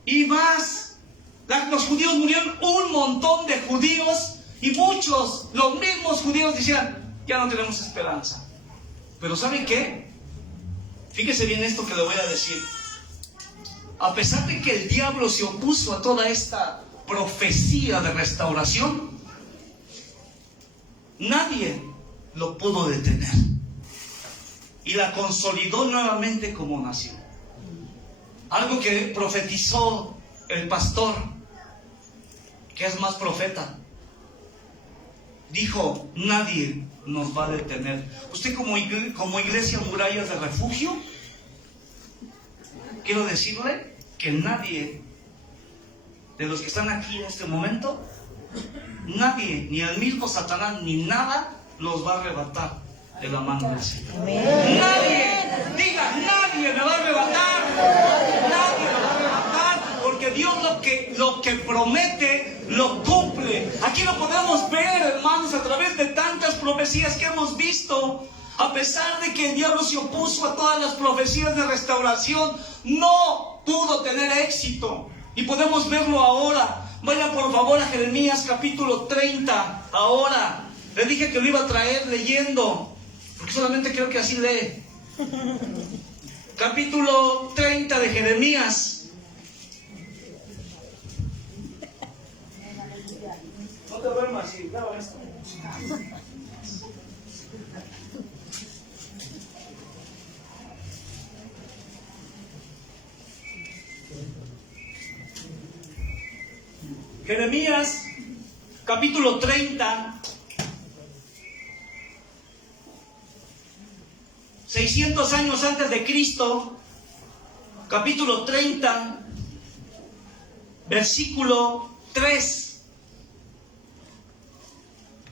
Y más, los judíos murieron, un montón de judíos, y muchos, los mismos judíos decían: ya no tenemos esperanza. Pero ¿saben qué? Fíjese bien esto que le voy a decir. A pesar de que el diablo se opuso a toda esta profecía de restauración, nadie lo pudo detener. Y la consolidó nuevamente como nación. Algo que profetizó el pastor, que es más profeta, dijo: nadie nos va a detener. Usted como iglesia Murallas de Refugio, quiero decirle que nadie de los que están aquí en este momento, nadie, ni el mismo Satanás, ni nada, los va a arrebatar de la mano del Señor. Nadie, diga, nadie me va a arrebatar. Nadie me va a arrebatar, porque Dios lo que promete, lo cumple. Aquí lo podemos ver, hermanos, a través de tantas profecías que hemos visto. A pesar de que el diablo se opuso a todas las profecías de restauración, no pudo tener éxito. Y podemos verlo ahora. Vaya por favor a Jeremías capítulo 30. Ahora, le dije que lo iba a traer leyendo, porque solamente creo que así lee. Capítulo 30 de Jeremías. No te duermas, sí, graba esto. Jeremías, capítulo 30, 600 años antes de Cristo, capítulo 30, versículo 3.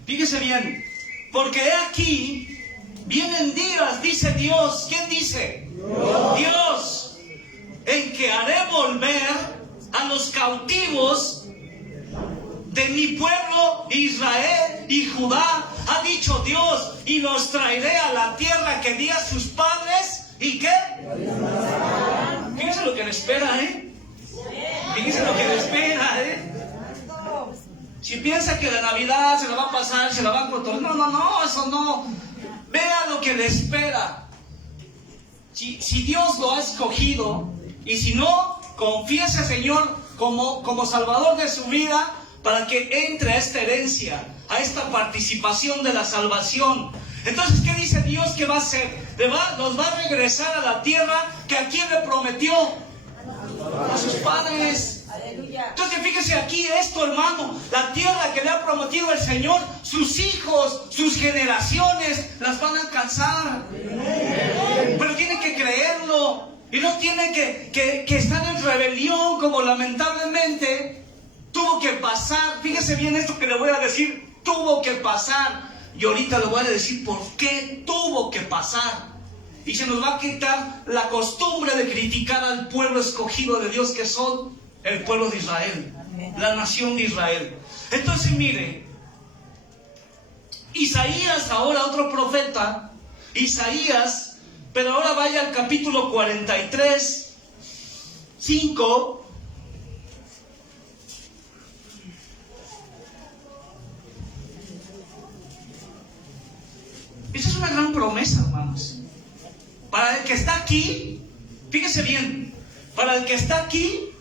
Fíjese bien, porque he aquí, vienen días, dice Dios. ¿Quién dice? Dios, en que haré volver a los cautivos de mi pueblo Israel y Judá, ha dicho Dios, y los traeré a la tierra que di a sus padres. ¿Y qué? Fíjense lo que le espera, Fíjense lo que le espera, Si piensa que la Navidad se la va a pasar, se la va a controlar, no, eso no. Vea lo que le espera. si Dios lo ha escogido, y si no, confiese al Señor como Salvador de su vida, para que entre a esta herencia, a esta participación de la salvación. Entonces, ¿qué dice Dios que va a hacer? Nos va a regresar a la tierra que a quien le prometió, a sus padres. Entonces, fíjese aquí esto, hermano, la tierra que le ha prometido el Señor, sus hijos, sus generaciones, las van a alcanzar. Pero tienen que creerlo, y no tienen que estar en rebelión, como lamentablemente tuvo que pasar. Fíjese bien esto que le voy a decir, tuvo que pasar. Y ahorita le voy a decir por qué tuvo que pasar. Y se nos va a quitar la costumbre de criticar al pueblo escogido de Dios, que son el pueblo de Israel, la nación de Israel. Entonces mire, Isaías, ahora otro profeta, Isaías, pero ahora vaya al capítulo 43, 5. Esa es una gran promesa, hermanos. Para el que está aquí, fíjese bien, para el que está aquí,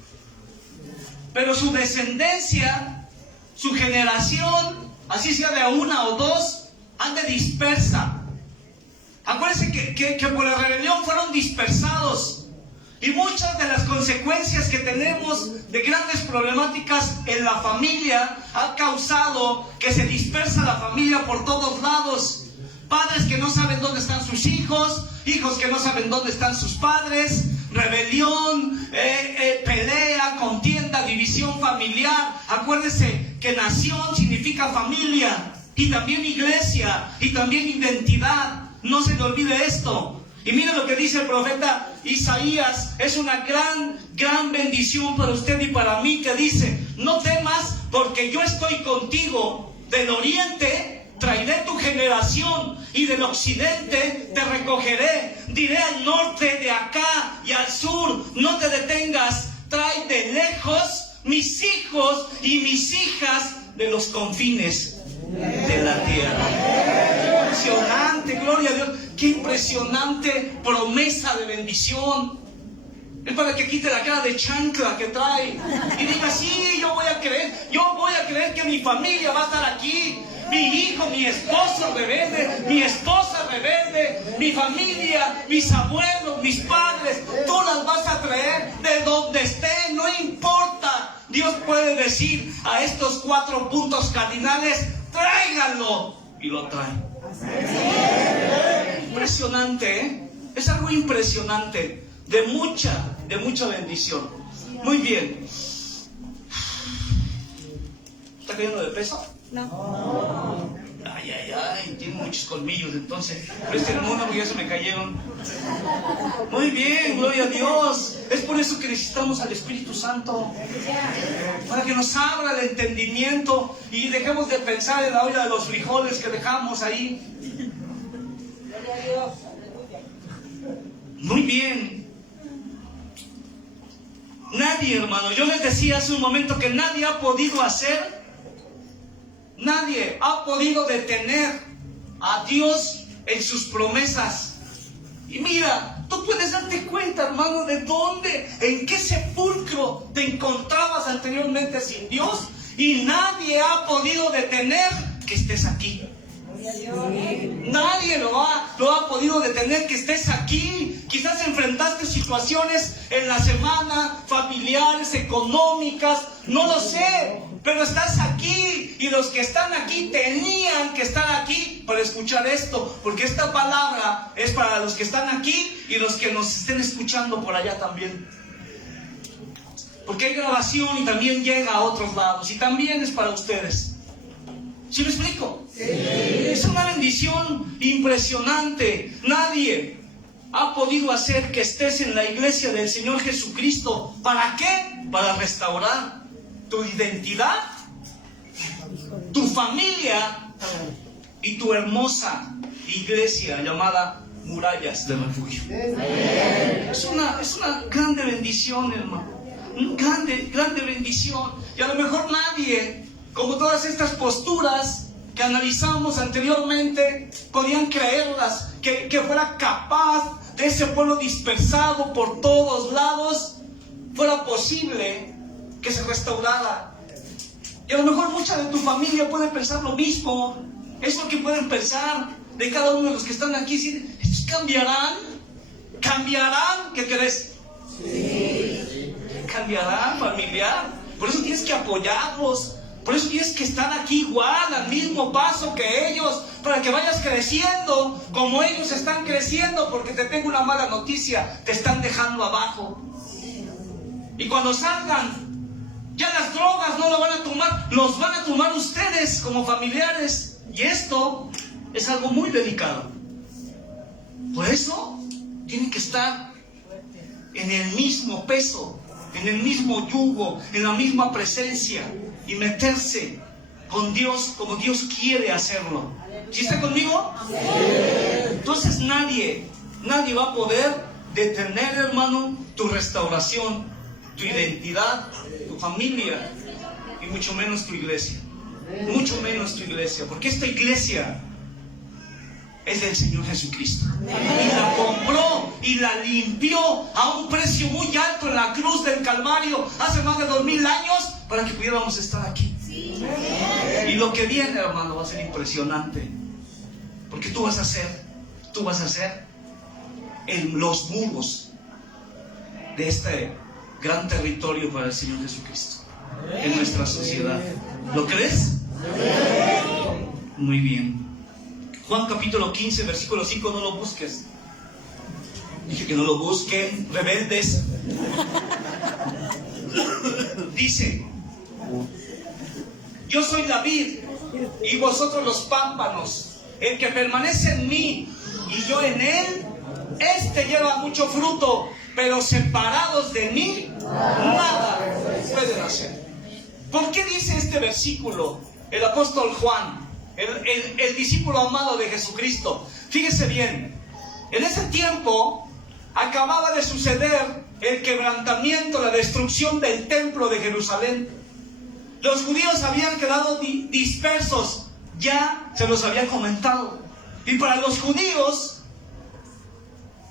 pero su descendencia, su generación, así sea de una o dos, ande dispersa. Acuérdense que por la rebelión fueron dispersados. Y muchas de las consecuencias que tenemos de grandes problemáticas en la familia ha causado que se dispersa la familia por todos lados. Padres que no saben dónde están sus hijos, hijos que no saben dónde están sus padres, rebelión, pelea, contienda, división familiar. Acuérdese que nación significa familia, y también iglesia, y también identidad. No se le olvide esto. Y mire lo que dice el profeta Isaías, es una gran bendición para usted y para mí, que dice: no temas, porque yo estoy contigo. Del oriente traeré tu generación, y del occidente te recogeré. Diré al norte, de acá y al sur, no te detengas. Trae de lejos mis hijos y mis hijas de los confines de la tierra. Impresionante, gloria a Dios. Qué impresionante promesa de bendición. Es para que quite la cara de chancla que trae y diga: sí, yo voy a creer que mi familia va a estar aquí. Mi hijo, mi esposo rebelde, mi esposa rebelde, mi familia, mis abuelos, mis padres, tú las vas a traer de donde estén, no importa. Dios puede decir a estos 4 puntos cardinales: tráiganlo, y lo traen. Impresionante, ¿eh? Es algo impresionante, de mucha bendición. Muy bien. ¿Está cayendo de peso? No. Ay, tiene muchos colmillos, entonces. Presten uno porque ya se me cayeron. Muy bien, gloria a Dios. Es por eso que necesitamos al Espíritu Santo, para que nos abra el entendimiento y dejemos de pensar en la olla de los frijoles que dejamos ahí. Gloria a Dios. Muy bien. Nadie, hermano, yo les decía hace un momento que nadie ha podido detener a Dios en sus promesas. Y mira, tú puedes darte cuenta, hermano, de dónde, en qué sepulcro te encontrabas anteriormente sin Dios, y nadie ha podido detener que estés aquí. Nadie lo ha podido detener que estés aquí. Quizás enfrentaste situaciones en la semana, familiares, económicas, no lo sé, pero estás aquí, y los que están aquí tenían que estar aquí para escuchar esto, porque esta palabra es para los que están aquí y los que nos estén escuchando por allá también, porque hay grabación y también llega a otros lados, y también es para ustedes. ¿Sí me explico? Sí. Es una bendición impresionante. Nadie ha podido hacer que estés en la iglesia del Señor Jesucristo. ¿Para qué? Para restaurar tu identidad, tu familia y tu hermosa iglesia llamada Murallas de Refugio. Es una grande bendición, hermano. Grande bendición. Y a lo mejor nadie, como todas estas posturas que analizamos anteriormente, podían creerlas, que fuera capaz de ese pueblo dispersado por todos lados, fuera posible que se restaurara. Y a lo mejor mucha de tu familia puede pensar lo mismo. Es lo que pueden pensar de cada uno de los que están aquí. ¿Estos cambiarán? ¿Cambiarán? ¿Qué crees? Sí. ¿Cambiarán, familiar? Por eso tienes que apoyarlos. Por eso tienes que estar aquí igual, al mismo paso que ellos, para que vayas creciendo como ellos están creciendo. Porque te tengo una mala noticia: te están dejando abajo. Y cuando salgan, ya las drogas no lo van a tomar, los van a tomar ustedes como familiares. Y esto es algo muy delicado. Por eso tienen que estar en el mismo peso, en el mismo yugo, en la misma presencia, y meterse con Dios como Dios quiere hacerlo. ¿Sí está conmigo? Entonces nadie va a poder detener, hermano, tu restauración, tu identidad, tu familia, y mucho menos tu iglesia. Mucho menos tu iglesia, porque esta iglesia es del Señor Jesucristo. Y la compró y la limpió a un precio muy alto en la cruz del Calvario hace más de 2000 años para que pudiéramos estar aquí. Y lo que viene, hermano, va a ser impresionante, porque tú vas a ser los muros de este gran territorio para el Señor Jesucristo en nuestra sociedad. ¿Lo crees? Muy bien. Juan capítulo 15, versículo 5, no lo busques. Dije que no lo busquen, rebeldes. Dice: yo soy la vid y vosotros los pámpanos. El que permanece en mí y yo en él, este lleva mucho fruto, pero separados de mí, nada pueden hacer. ¿Por qué dice este versículo el apóstol Juan, el discípulo amado de Jesucristo? Fíjese bien, en ese tiempo acababa de suceder el quebrantamiento, la destrucción del templo de Jerusalén. Los judíos habían quedado dispersos, ya se los había comentado. Y para los judíos,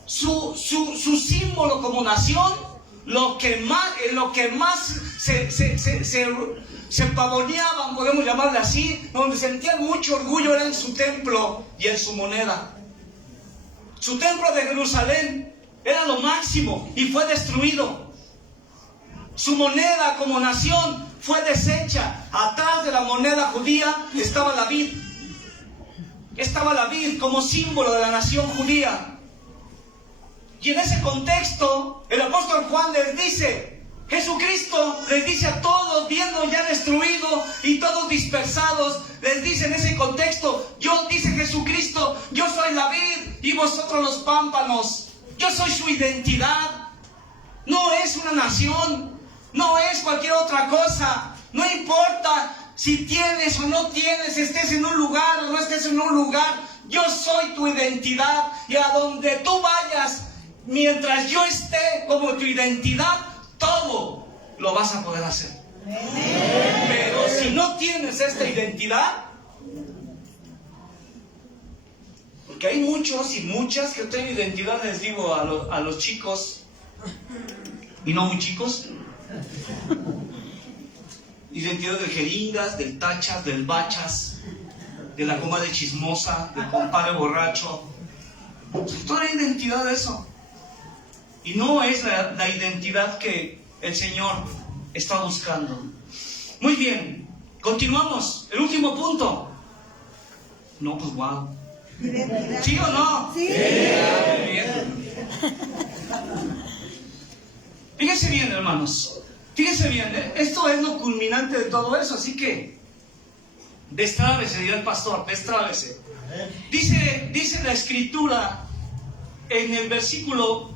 su símbolo como nación, lo que más se pavoneaban, podemos llamarle así, donde sentían mucho orgullo, era en su templo y en su moneda. Su templo de Jerusalén era lo máximo y fue destruido. Su moneda como nación fue deshecha. Atrás de la moneda judía estaba la vid. Estaba la vid como símbolo de la nación judía. Y en ese contexto, el apóstol Juan les dice, Jesucristo les dice a todos, viendo ya destruido y todos dispersados, les dice en ese contexto, dice Jesucristo, yo soy la vid y vosotros los pámpanos. Yo soy su identidad. No es una nación, no es cualquier otra cosa. No importa si tienes o no tienes, estés en un lugar o no estés en un lugar. Yo soy tu identidad, y a donde tú vayas, mientras yo esté como tu identidad, todo lo vas a poder hacer. Pero si no tienes esta identidad, porque hay muchos y muchas que tienen identidad, les digo a los chicos, y no muy chicos, identidad del jeringas, del tachas, del bachas, de la comadre chismosa, del compadre borracho. Toda la identidad de eso. Y no es la identidad que el Señor está buscando. Muy bien, continuamos. El último punto. No, pues wow. ¿Sí o no? Sí. Muy bien. Fíjense bien, hermanos. Fíjense bien, esto es lo culminante de todo eso. Así que destrábese, dirá el pastor, destrábese. Dice la Escritura en el versículo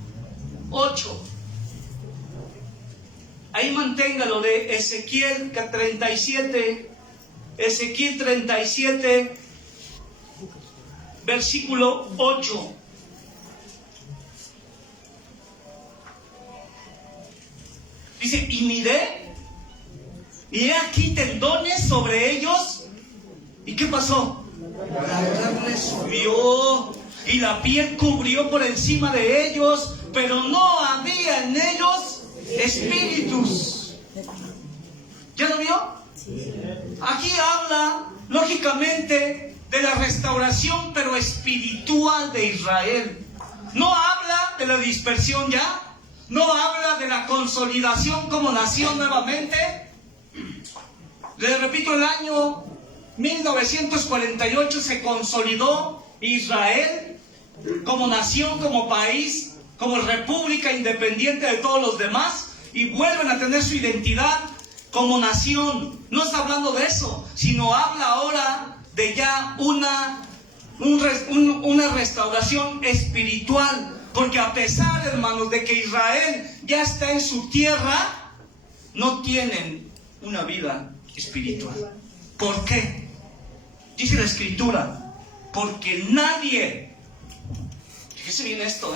8. Ahí manténgalo, de Ezequiel 37. Ezequiel 37, versículo 8. Dice, y miré, y he aquí tendones sobre ellos. ¿Y qué pasó? La carne subió. y la piel cubrió por encima de ellos, pero no había en ellos espíritus. ¿Ya lo vio? Aquí habla, lógicamente, de la restauración, pero espiritual de Israel. No habla de la dispersión ya, no habla de la consolidación como nación nuevamente. Les repito, el año 1948 se consolidó Israel como nación, como país, como república independiente de todos los demás, y vuelven a tener su identidad como nación. No está hablando de eso, sino habla ahora de ya una restauración espiritual. Porque a pesar, hermanos, de que Israel ya está en su tierra, no tienen una vida espiritual. ¿Por qué? Dice la Escritura, porque nadie, fíjese bien esto,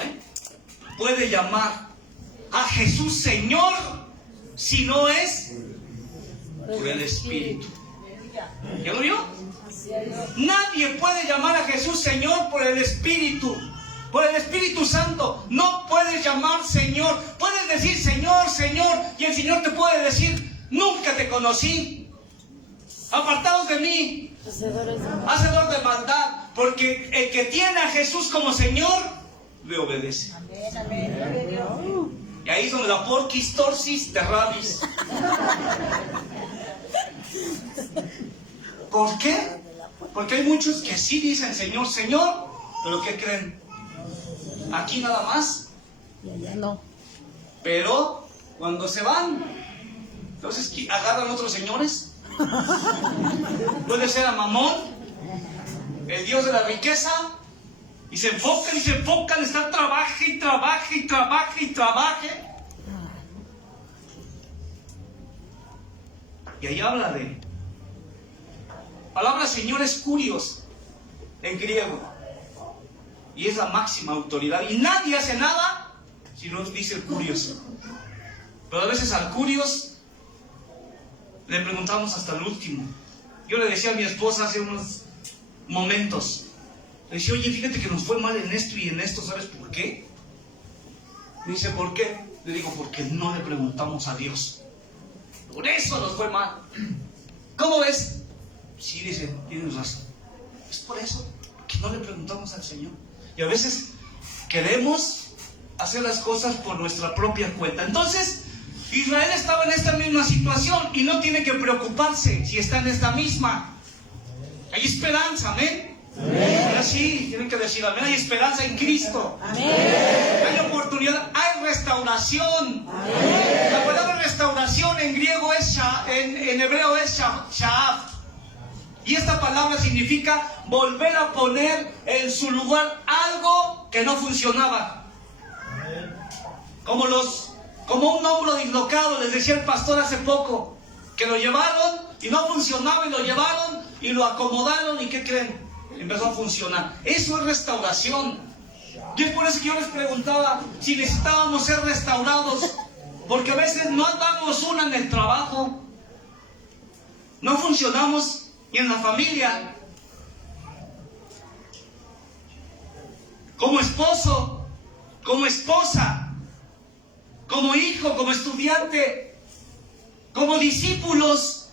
puede llamar a Jesús Señor si no es por el Espíritu. ¿Ya lo vio? Nadie puede llamar a Jesús Señor por el Espíritu. Por el Espíritu Santo no puedes llamar Señor. Puedes decir Señor, Señor, y el Señor te puede decir: nunca te conocí, apartados de mí, hacedor de maldad. Porque el que tiene a Jesús como Señor le obedece. Amén, amén, gloria a Dios. Y ahí es donde la porquis torsis terravis. ¿Por qué? Porque hay muchos que sí dicen Señor, Señor, pero ¿qué creen? Aquí nada más. Y allá no. Pero cuando se van, entonces agarran otros señores. Puede ser a Mamón, el dios de la riqueza, y se enfocan, están trabaje y trabaje y trabaje y trabaje. Y ahí habla de palabra Señor es curios en griego, y es la máxima autoridad, y nadie hace nada si no dice el curios. Pero a veces al curios le preguntamos hasta el último. Yo le decía a mi esposa hace unos momentos, le decía: oye, fíjate que nos fue mal en esto y en esto, ¿sabes por qué? Me dice: ¿por qué? Le digo: porque no le preguntamos a Dios. Por eso nos fue mal. ¿Cómo ves? Sí, dice, tienes razón. Es por eso que no le preguntamos al Señor. Y a veces queremos hacer las cosas por nuestra propia cuenta. Entonces, Israel estaba en esta misma situación y no tiene que preocuparse si está en esta misma. Hay esperanza, amén. Ahora sí, tienen que decir amén. Hay esperanza en Cristo. Amén. Hay oportunidad, hay restauración. Amén. La palabra restauración en griego es en hebreo es sha'af. Y esta palabra significa volver a poner en su lugar algo que no funcionaba. Como un hombro dislocado, les decía el pastor hace poco, que lo llevaron y no funcionaba, y lo llevaron y lo acomodaron, y ¿qué creen? Empezó a funcionar. Eso es restauración. Y es por eso que yo les preguntaba si necesitábamos ser restaurados, porque a veces no damos una en el trabajo, no funcionamos, y en la familia, como esposo, como esposa, como hijo, como estudiante, como discípulos,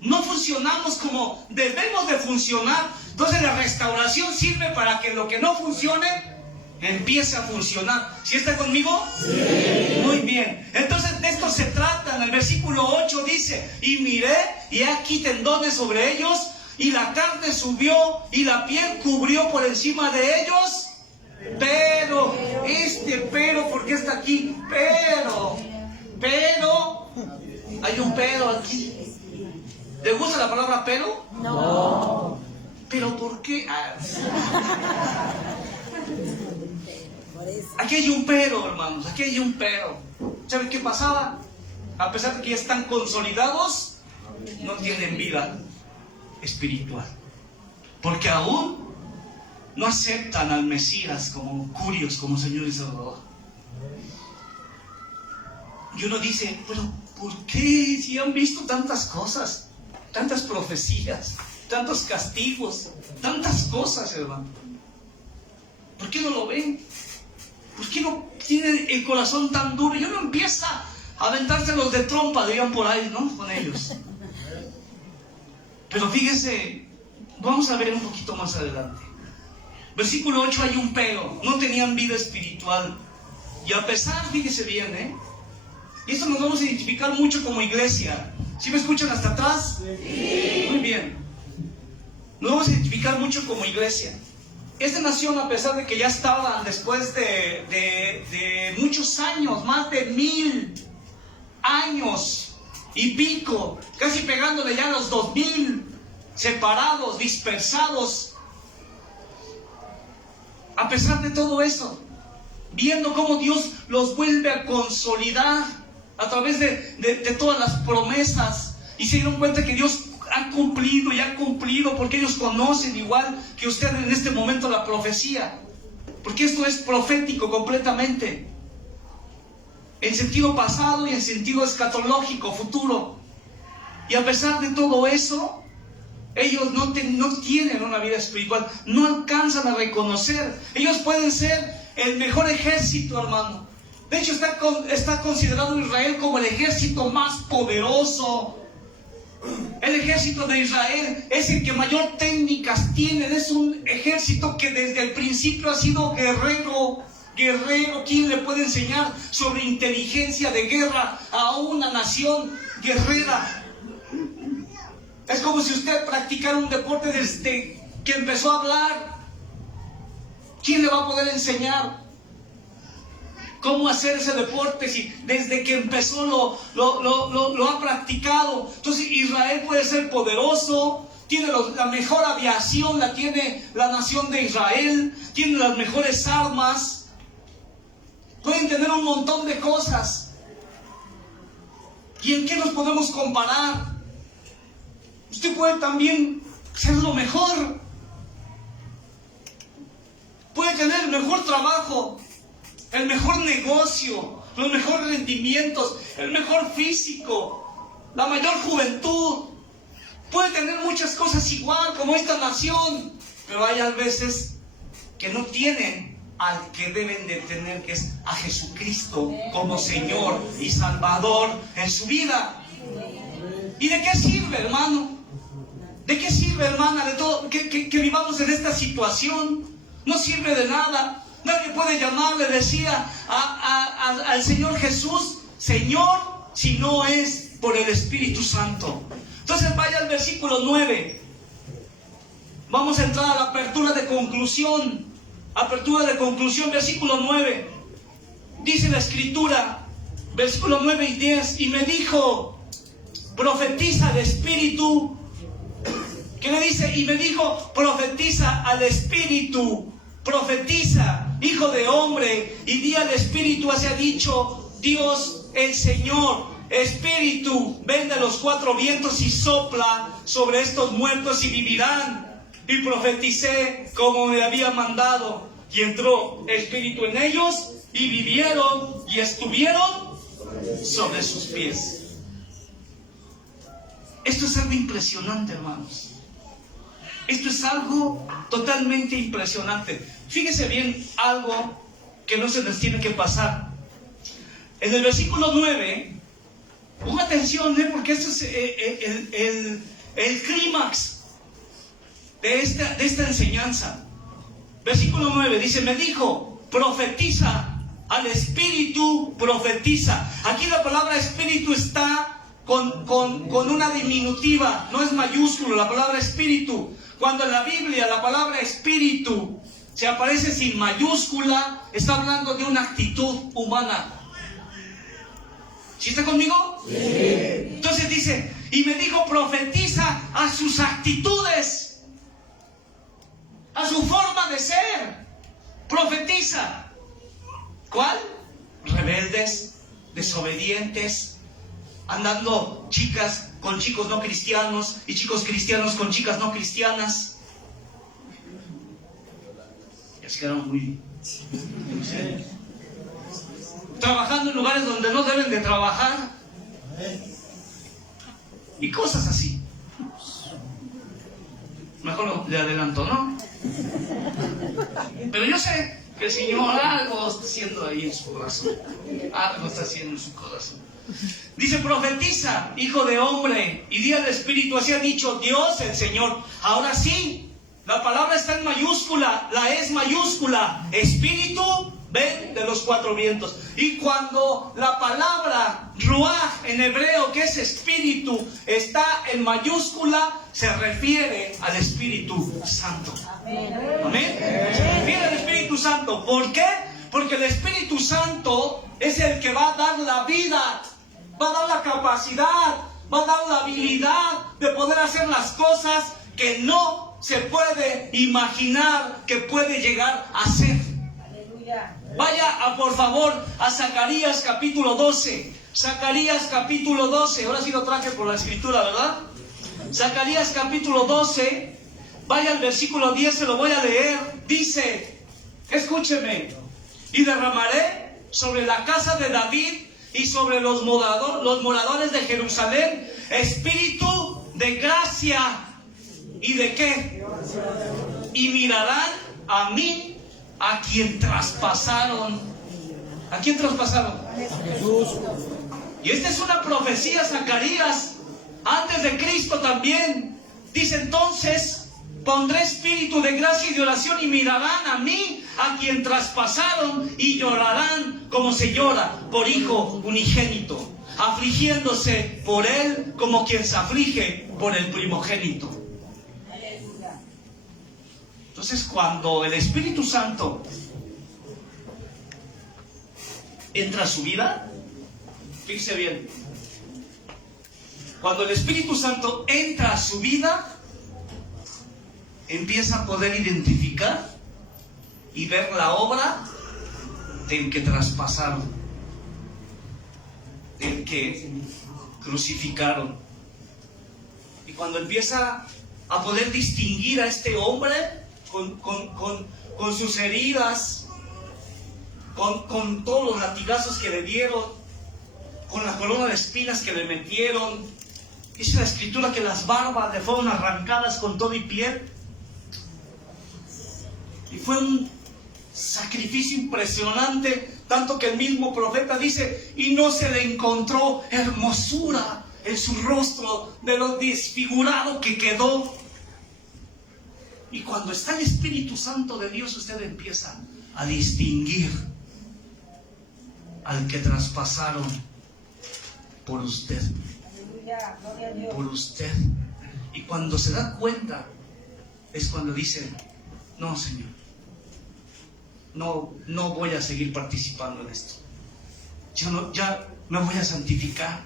no funcionamos como debemos de funcionar. Entonces la restauración sirve para que lo que no funcione empiece a funcionar. ¿Sí está conmigo? Sí. Muy bien. Entonces de esto se trata. En el versículo 8 dice: y miré, y aquí tendones sobre ellos, y la carne subió, y la piel cubrió por encima de ellos. Pero, ¿por qué está aquí? Pero, hay un pero aquí. ¿Le gusta la palabra pero? No. ¿Pero por qué? Aquí hay un pero, hermanos, aquí hay un pero. ¿Saben qué pasaba? A pesar de que ya están consolidados, no tienen vida espiritual. Porque aún no aceptan al Mesías como curios, como Señor y Salvador. Y uno dice: pero ¿por qué? Si han visto tantas cosas, tantas profecías, tantos castigos, tantas cosas, hermano. ¿Por qué no lo ven? ¿Por qué no tienen el corazón tan duro? Y uno empieza a aventárselos de trompa, dirían por ahí, ¿no? Con ellos. Pero fíjese, vamos a ver un poquito más adelante. Versículo 8, hay un pero. No tenían vida espiritual. Y a pesar, fíjese bien, y esto nos vamos a identificar mucho como iglesia. ¿Sí me escuchan hasta atrás? Sí. Muy bien. Nos vamos a identificar mucho como iglesia. Esta nación, a pesar de que ya estaban después de muchos años, más de 1000 años y pico, casi pegándole ya a los 2000, separados, dispersados, a pesar de todo eso, viendo cómo Dios los vuelve a consolidar a través de todas las promesas, y se dieron cuenta que Dios ha cumplido y ha cumplido, porque ellos conocen igual que usted en este momento la profecía, porque esto es profético completamente, en sentido pasado y en sentido escatológico, futuro. Y a pesar de todo eso, ellos no tienen una vida espiritual, no alcanzan a reconocer. Ellos pueden ser el mejor ejército, hermano. De hecho, está considerado Israel como el ejército más poderoso. El ejército de Israel es el que mayor técnicas tiene. Es un ejército que desde el principio ha sido guerrero. ¿Quién le puede enseñar sobre inteligencia de guerra a una nación guerrera? Es como si usted practicara un deporte desde que empezó a hablar. ¿Quién le va a poder enseñar cómo hacer ese deporte si desde que empezó lo ha practicado? Entonces Israel puede ser poderoso, tiene la mejor aviación, la tiene la nación de Israel, tiene las mejores armas, pueden tener un montón de cosas. ¿Y en qué nos podemos comparar? Usted puede también ser lo mejor, puede tener el mejor trabajo, el mejor negocio, los mejores rendimientos, el mejor físico, la mayor juventud. Puede tener muchas cosas igual como esta nación, pero hay a veces que no tienen al que deben de tener, que es a Jesucristo como Señor y Salvador en su vida. ¿Y de qué sirve, hermano? ¿De qué sirve, hermana, de todo que vivamos en esta situación? No sirve de nada. Nadie puede llamarle, decía, al Señor Jesús, Señor, si no es por el Espíritu Santo. Entonces vaya al versículo 9. Vamos a entrar a la apertura de conclusión. Apertura de conclusión, versículo 9. Dice la Escritura, versículo 9 y 10, y me dijo, profetiza al Espíritu. ¿Qué le dice? Y me dijo, profetiza al Espíritu, profetiza, hijo de hombre, y di al Espíritu, así ha dicho Dios el Señor, Espíritu, ven de los 4 vientos y sopla sobre estos muertos y vivirán. Y profeticé como me había mandado, y entró Espíritu en ellos, y vivieron, y estuvieron sobre sus pies. Esto es algo impresionante, hermanos. Esto es algo totalmente impresionante. Fíjese bien algo que no se les tiene que pasar. En el versículo 9, ponga atención, porque esto es el clímax de esta enseñanza. Versículo 9 dice, me dijo, profetiza al Espíritu, profetiza. Aquí la palabra Espíritu está con una diminutiva, no es mayúsculo la palabra Espíritu. Cuando en la Biblia la palabra Espíritu se aparece sin mayúscula, está hablando de una actitud humana. ¿Sí está conmigo? Sí. Entonces dice, y me dijo, profetiza a sus actitudes, a su forma de ser. Profetiza. ¿Cuál? Rebeldes, desobedientes, andando chicas con chicos no cristianos y chicos cristianos con chicas no cristianas. Ya se quedaron muy serios. Trabajando en lugares donde no deben de trabajar y cosas así. Mejor le adelanto, ¿no? Pero yo sé que el Señor algo está haciendo ahí en su corazón. Algo está haciendo en su corazón. Dice, profetiza, hijo de hombre, y di al Espíritu, así ha dicho Dios el Señor. Ahora sí, la palabra está en mayúscula, la es mayúscula. Espíritu, ven de los cuatro vientos. Y cuando la palabra ruaj en hebreo, que es espíritu, está en mayúscula, se refiere al Espíritu Santo. Amén. Se refiere al Espíritu Santo. ¿Por qué? Porque el Espíritu Santo es el que va a dar la vida, va a dar la capacidad, va a dar la habilidad de poder hacer las cosas que no se puede imaginar que puede llegar a ser. Vaya por favor a Zacarías capítulo 12. Zacarías capítulo 12. Ahora sí lo traje por la escritura, ¿verdad? Zacarías capítulo 12. Vaya al versículo 10, se lo voy a leer. Dice, escúcheme. Y derramaré sobre la casa de David y sobre los moradores de Jerusalén espíritu de gracia. ¿Y de qué? Y mirarán a mí, a quien traspasaron. ¿A quién traspasaron? A Jesús. Y esta es una profecía, Zacarías, antes de Cristo también. Dice, entonces pondré espíritu de gracia y de oración y mirarán a mí, a quien traspasaron, y llorarán como se llora por hijo unigénito, afligiéndose por él como quien se aflige por el primogénito. Entonces, cuando el Espíritu Santo entra a su vida, fíjese bien, cuando el Espíritu Santo entra a su vida, empieza a poder identificar y ver la obra del que traspasaron, del que crucificaron. Y cuando empieza a poder distinguir a este hombre con sus heridas, con todos los latigazos que le dieron, con la corona de espinas que le metieron, dice la Escritura que las barbas le fueron arrancadas con todo y piel. Y fue un sacrificio impresionante, tanto que el mismo profeta dice, y no se le encontró hermosura en su rostro de lo desfigurado que quedó. Y cuando está el Espíritu Santo de Dios, usted empieza a distinguir al que traspasaron por usted. Por usted. Y cuando se da cuenta, es cuando dice, no, Señor, no voy a seguir participando en esto. Ya me voy a santificar,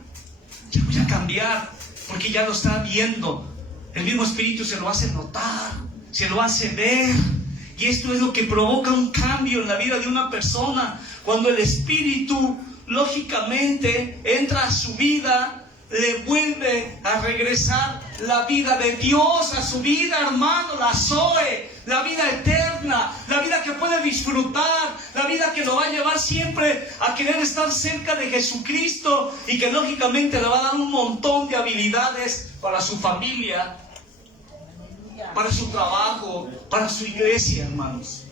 ya voy a cambiar, porque ya lo está viendo. El mismo Espíritu se lo hace notar, se lo hace ver. Y esto es lo que provoca un cambio en la vida de una persona. Cuando el Espíritu, lógicamente, entra a su vida, le vuelve a regresar la vida de Dios a su vida, hermano, la Zoe, la vida eterna, la vida que puede disfrutar, la vida que lo va a llevar siempre a querer estar cerca de Jesucristo y que lógicamente le va a dar un montón de habilidades para su familia, para su trabajo, para su iglesia, hermanos.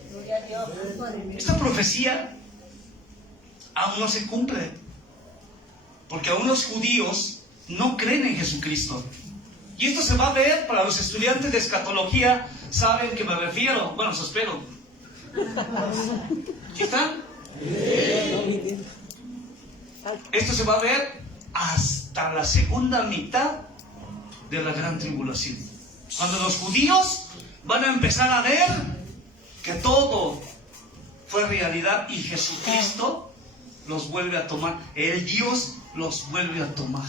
Esta profecía aún no se cumple, porque aún los judíos no creen en Jesucristo. Y esto se va a ver para los estudiantes de escatología, saben que me refiero. Bueno, eso espero. ¿Sí están? Esto se va a ver hasta la segunda mitad de la gran tribulación, cuando los judíos van a empezar a ver que todo fue realidad y Jesucristo los vuelve a tomar. El Dios los vuelve a tomar.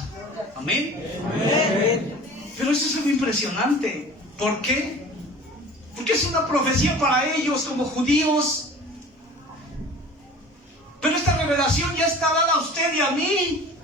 Amén. Pero eso es algo impresionante. ¿Por qué? Porque es una profecía para ellos como judíos. Pero esta revelación ya está dada a usted y a mí.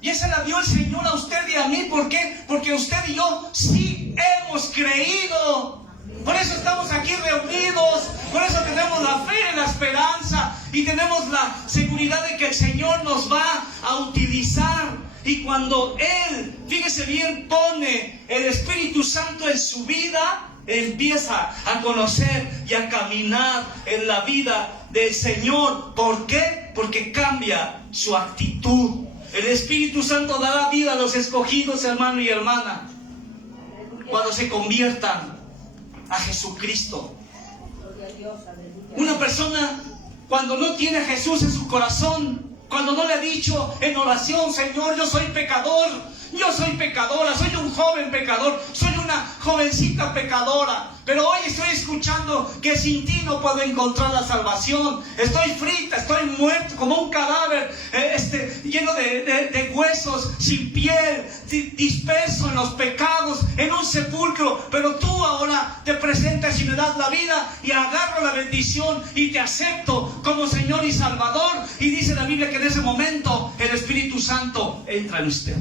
Y esa la dio el Señor a usted y a mí. ¿Por qué? Porque usted y yo sí hemos creído. Por eso estamos aquí reunidos. Por eso tenemos la fe y la esperanza. Y tenemos la seguridad de que el Señor nos va a utilizar. Y cuando Él, fíjese bien, pone el Espíritu Santo en su vida, empieza a conocer y a caminar en la vida del Señor. ¿Por qué? Porque cambia su actitud. El Espíritu Santo dará vida a los escogidos, hermano y hermana, cuando se conviertan a Jesucristo. Una persona, cuando no tiene a Jesús en su corazón, cuando no le ha dicho en oración: Señor, yo soy pecador, yo soy pecadora, soy un joven pecador, soy una jovencita pecadora, pero hoy estoy escuchando que sin ti no puedo encontrar la salvación. Estoy frita, estoy muerto como un cadáver, lleno de huesos, sin piel, disperso en los pecados, en un sepulcro. Pero tú ahora te presentas y me das la vida, y agarro la bendición y te acepto como Señor y Salvador. Y dice la Biblia que en ese momento el Espíritu Santo entra en usted.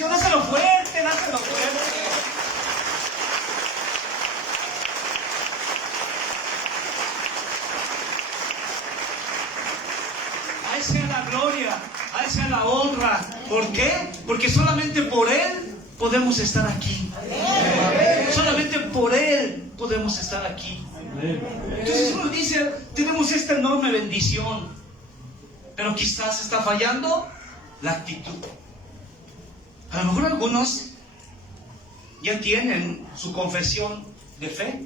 Dáselo fuerte, dáselo fuerte. A Él sea la gloria, a Él sea la honra. ¿Por qué? Porque solamente por Él podemos estar aquí. Solamente por Él podemos estar aquí. Entonces uno dice: tenemos esta enorme bendición, pero quizás está fallando la actitud. A lo mejor algunos ya tienen su confesión de fe.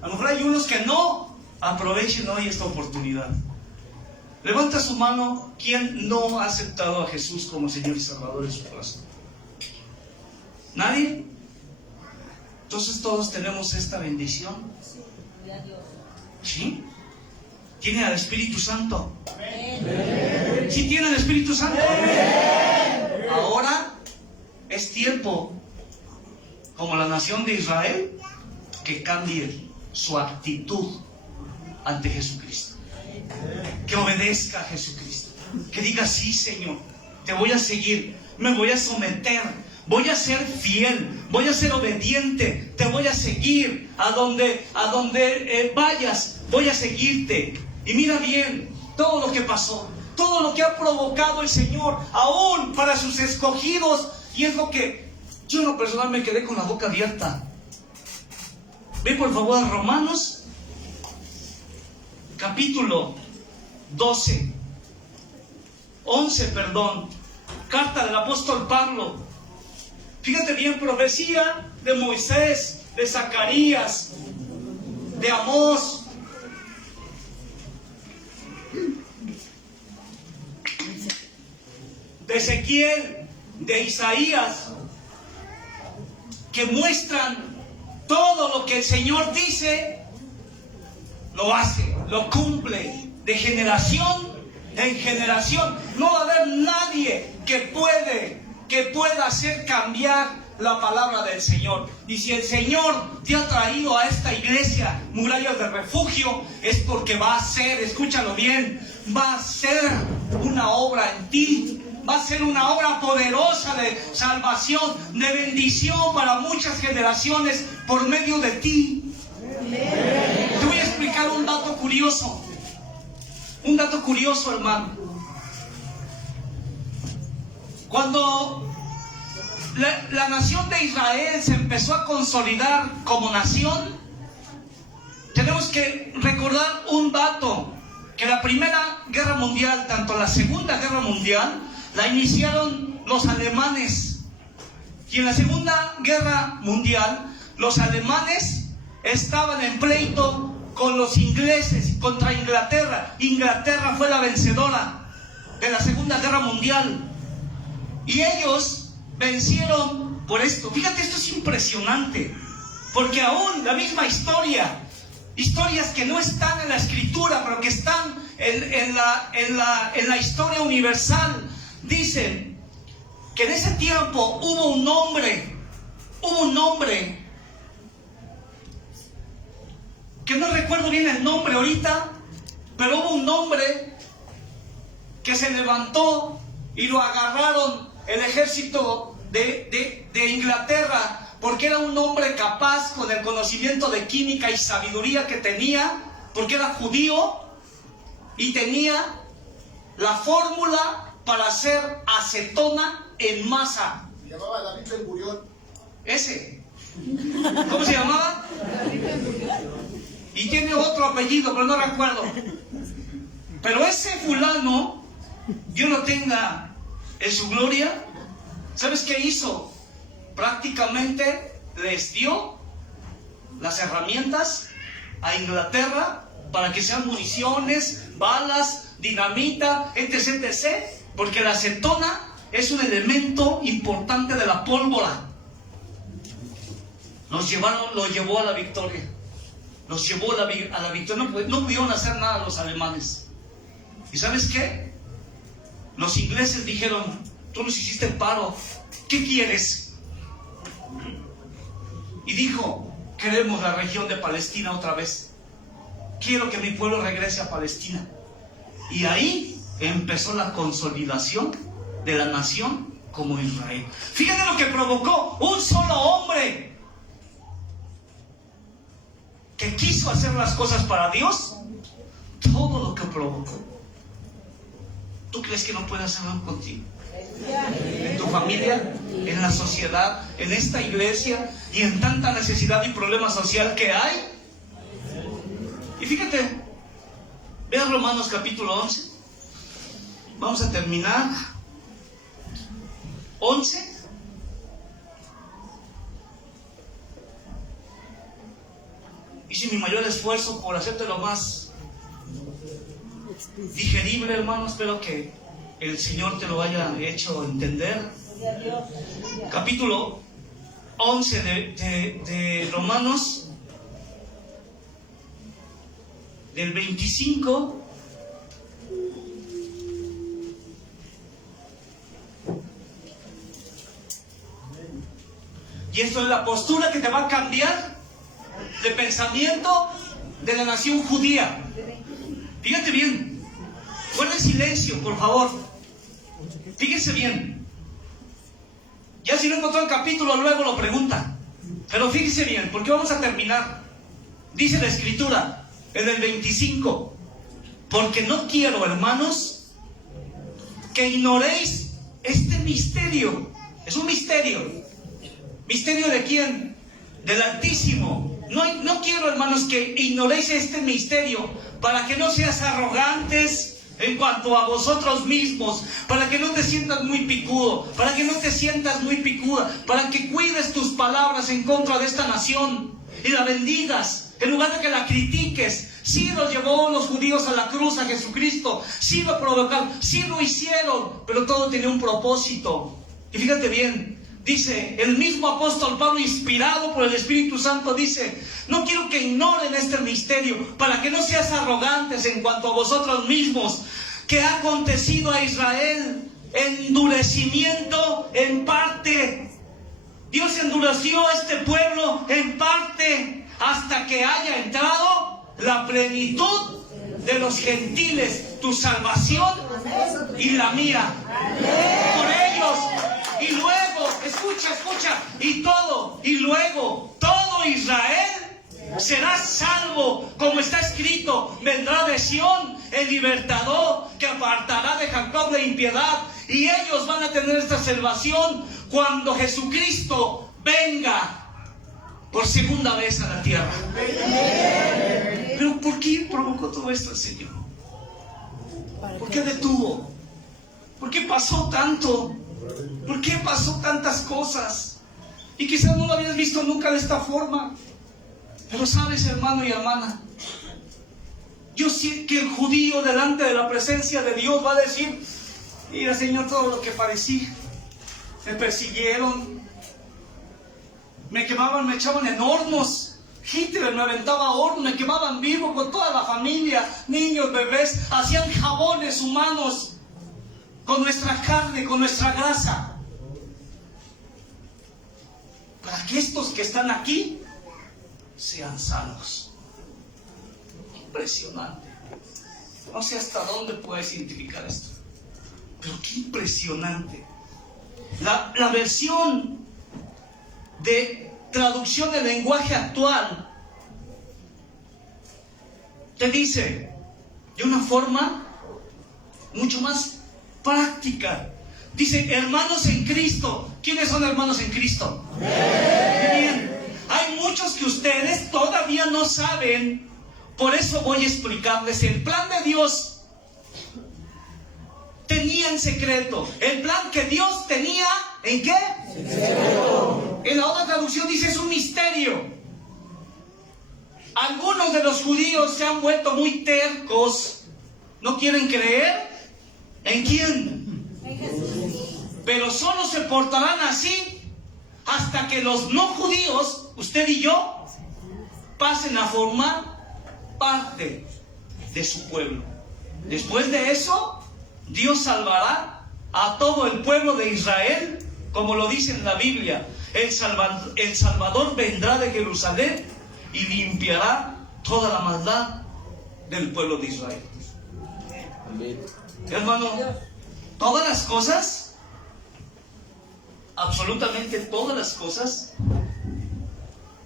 A lo mejor hay unos que no aprovechen hoy esta oportunidad. Levanta su mano quien no ha aceptado a Jesús como Señor y Salvador en su corazón. ¿Nadie? Entonces todos tenemos esta bendición. ¿Sí? ¿Tiene al Espíritu Santo? ¿Sí tiene al Espíritu Santo? Ahora es tiempo, como la nación de Israel, que cambie su actitud ante Jesucristo. Que obedezca a Jesucristo. Que diga: sí, Señor, te voy a seguir, me voy a someter, voy a ser fiel, voy a ser obediente, te voy a seguir a donde vayas, voy a seguirte. Y mira bien todo lo que pasó, todo lo que ha provocado el Señor, aún para sus escogidos. Y es lo que yo en lo personal me quedé con la boca abierta. Ve por favor a Romanos, capítulo 11, carta del apóstol Pablo. Fíjate bien, profecía de Moisés, de Zacarías, de Amós, de Ezequiel, de Isaías, que muestran todo lo que el Señor dice, lo hace, lo cumple, de generación en generación. No va a haber nadie que pueda hacer cambiar la palabra del Señor. Y si el Señor te ha traído a esta iglesia, Murallas de Refugio, es porque va a hacer, escúchalo bien, va a hacer una obra en ti. Va a ser una obra poderosa de salvación, de bendición para muchas generaciones por medio de ti. Te voy a explicar un dato curioso. Un dato curioso, hermano. Cuando la nación de Israel se empezó a consolidar como nación, tenemos que recordar un dato: que la Primera Guerra Mundial, tanto la Segunda Guerra Mundial, la iniciaron los alemanes. Y en la Segunda Guerra Mundial, los alemanes estaban en pleito con los ingleses, contra Inglaterra. Inglaterra fue la vencedora de la Segunda Guerra Mundial. Y ellos vencieron por esto. Fíjate, esto es impresionante. Porque aún la misma historia, historias que no están en la Escritura, pero que están en la historia universal, dicen que en ese tiempo hubo un hombre que no recuerdo bien el nombre ahorita, pero hubo un hombre que se levantó y lo agarraron el ejército de Inglaterra, porque era un hombre capaz, con el conocimiento de química y sabiduría que tenía, porque era judío y tenía la fórmula para hacer acetona en masa. Se llamaba David Ben Gurión. Ese. ¿Cómo se llamaba? Y tiene otro apellido, pero no recuerdo. Pero ese fulano, Dios lo tenga en su gloria, ¿sabes qué hizo? Prácticamente les dio las herramientas a Inglaterra para que sean municiones, balas, dinamita, etc., etc., porque la acetona es un elemento importante de la pólvora. Lo llevó a la victoria. Los llevó a la victoria. No pudieron hacer nada los alemanes. ¿Y sabes qué? Los ingleses dijeron: tú nos hiciste paro, ¿qué quieres? Y dijo: queremos la región de Palestina otra vez. Quiero que mi pueblo regrese a Palestina. Y ahí empezó la consolidación de la nación como Israel. Fíjate lo que provocó un solo hombre que quiso hacer las cosas para Dios. Todo lo que provocó. ¿Tú crees que no puede hacerlo contigo? En tu familia, en la sociedad, en esta iglesia y en tanta necesidad y problema social que hay. Y fíjate, vean Romanos capítulo 11. Vamos a terminar. 11. Hice mi mayor esfuerzo por hacerte lo más digerible, hermano. Espero que el Señor te lo haya hecho entender. Capítulo 11 de Romanos, del 25 y esto es la postura que te va a cambiar de pensamiento de la nación judía. Fíjate bien, guarden silencio, por favor. Fíjense bien. Ya si no encontró el capítulo, luego lo pregunta. Pero fíjense bien, porque vamos a terminar. Dice la Escritura en el 25: porque no quiero, hermanos, que ignoréis este misterio. Es un misterio. ¿Misterio de quién? Del Altísimo. No quiero, hermanos, que ignoréis este misterio, para que no seas arrogantes en cuanto a vosotros mismos, para que no te sientas muy picudo, para que no te sientas muy picuda, para que cuides tus palabras en contra de esta nación y la bendigas, en lugar de que la critiques. Sí los llevó los judíos a la cruz, a Jesucristo, sí lo provocaron, sí lo hicieron, pero todo tenía un propósito. Y fíjate bien, dice el mismo apóstol Pablo, inspirado por el Espíritu Santo, dice: no quiero que ignoren este misterio, para que no seas arrogantes en cuanto a vosotros mismos, que ha acontecido a Israel endurecimiento en parte. Dios endureció a este pueblo en parte, hasta que haya entrado la plenitud de los gentiles, tu salvación y la mía. Por ellos. Y luego, escucha, y luego todo Israel será salvo, como está escrito: vendrá de Sión el libertador, que apartará de Jacob la impiedad. Y ellos van a tener esta salvación cuando Jesucristo venga por segunda vez a la tierra. Pero ¿por qué provocó todo esto el Señor? ¿Por qué detuvo? ¿Por qué pasó tanto? ¿Por qué pasó tantas cosas? Y quizás no lo habías visto nunca de esta forma. Pero sabes, hermano y hermana, yo sé que el judío delante de la presencia de Dios va a decir: mira, Señor, todo lo que padecí. Me persiguieron, me quemaban, me echaban en hornos. Hitler me aventaba hornos, me quemaban vivo con toda la familia, niños, bebés. Hacían jabones humanos con nuestra carne, con nuestra grasa, para que estos que están aquí sean salvos. Impresionante. No sé hasta dónde puedes identificar esto, pero qué impresionante. La versión de traducción del lenguaje actual te dice de una forma mucho más práctica. Dice: hermanos en Cristo. ¿Quiénes son hermanos en Cristo? Bien. muchos que ustedes todavía no saben. Por eso voy a explicarles el plan de Dios. Tenía en secreto. El plan que Dios tenía, ¿en qué? Secreto. En la otra traducción dice es un misterio. Algunos de los judíos se han vuelto muy tercos. ¿No quieren creer? ¿En quién? En Jesús. Pero solo se portarán así hasta que los no judíos, usted y yo, pasen a formar parte de su pueblo. Después de eso, Dios salvará a todo el pueblo de Israel, como lo dice en la Biblia. El Salvador vendrá de Jerusalén y limpiará toda la maldad del pueblo de Israel. Hermano, todas las cosas, absolutamente todas las cosas,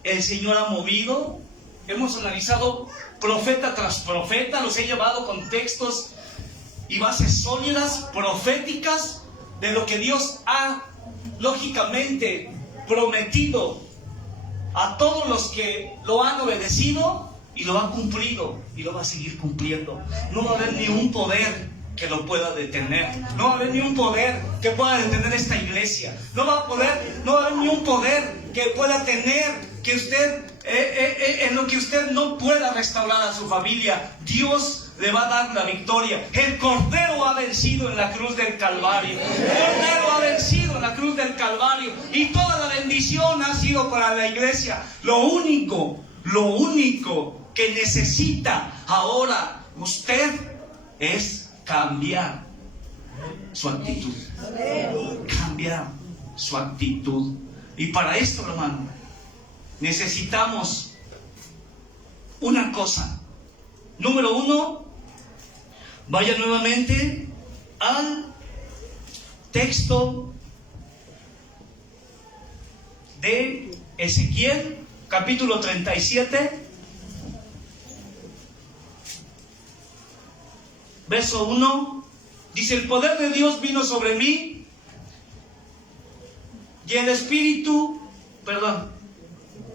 el Señor ha movido. Hemos analizado profeta tras profeta, los he llevado con textos y bases sólidas, proféticas, de lo que Dios ha, lógicamente, prometido a todos los que lo han obedecido, y lo ha cumplido, y lo va a seguir cumpliendo. No va a haber ni un poder que lo pueda detener. No va a haber ni un poder que pueda detener esta iglesia. No va a haber ni un poder que pueda tener que usted, en lo que usted no pueda restaurar a su familia. Dios le va a dar la victoria. El Cordero ha vencido en la cruz del Calvario. El Cordero ha vencido en la cruz del Calvario. Y toda la bendición ha sido para la iglesia. Lo único que necesita ahora usted es cambiar su actitud. Cambiar su actitud. Y para esto, hermano, necesitamos una cosa. Número 1, vaya nuevamente al texto de Ezequiel, capítulo 37, verso 1. Dice: el poder de Dios vino sobre mí y el Espíritu,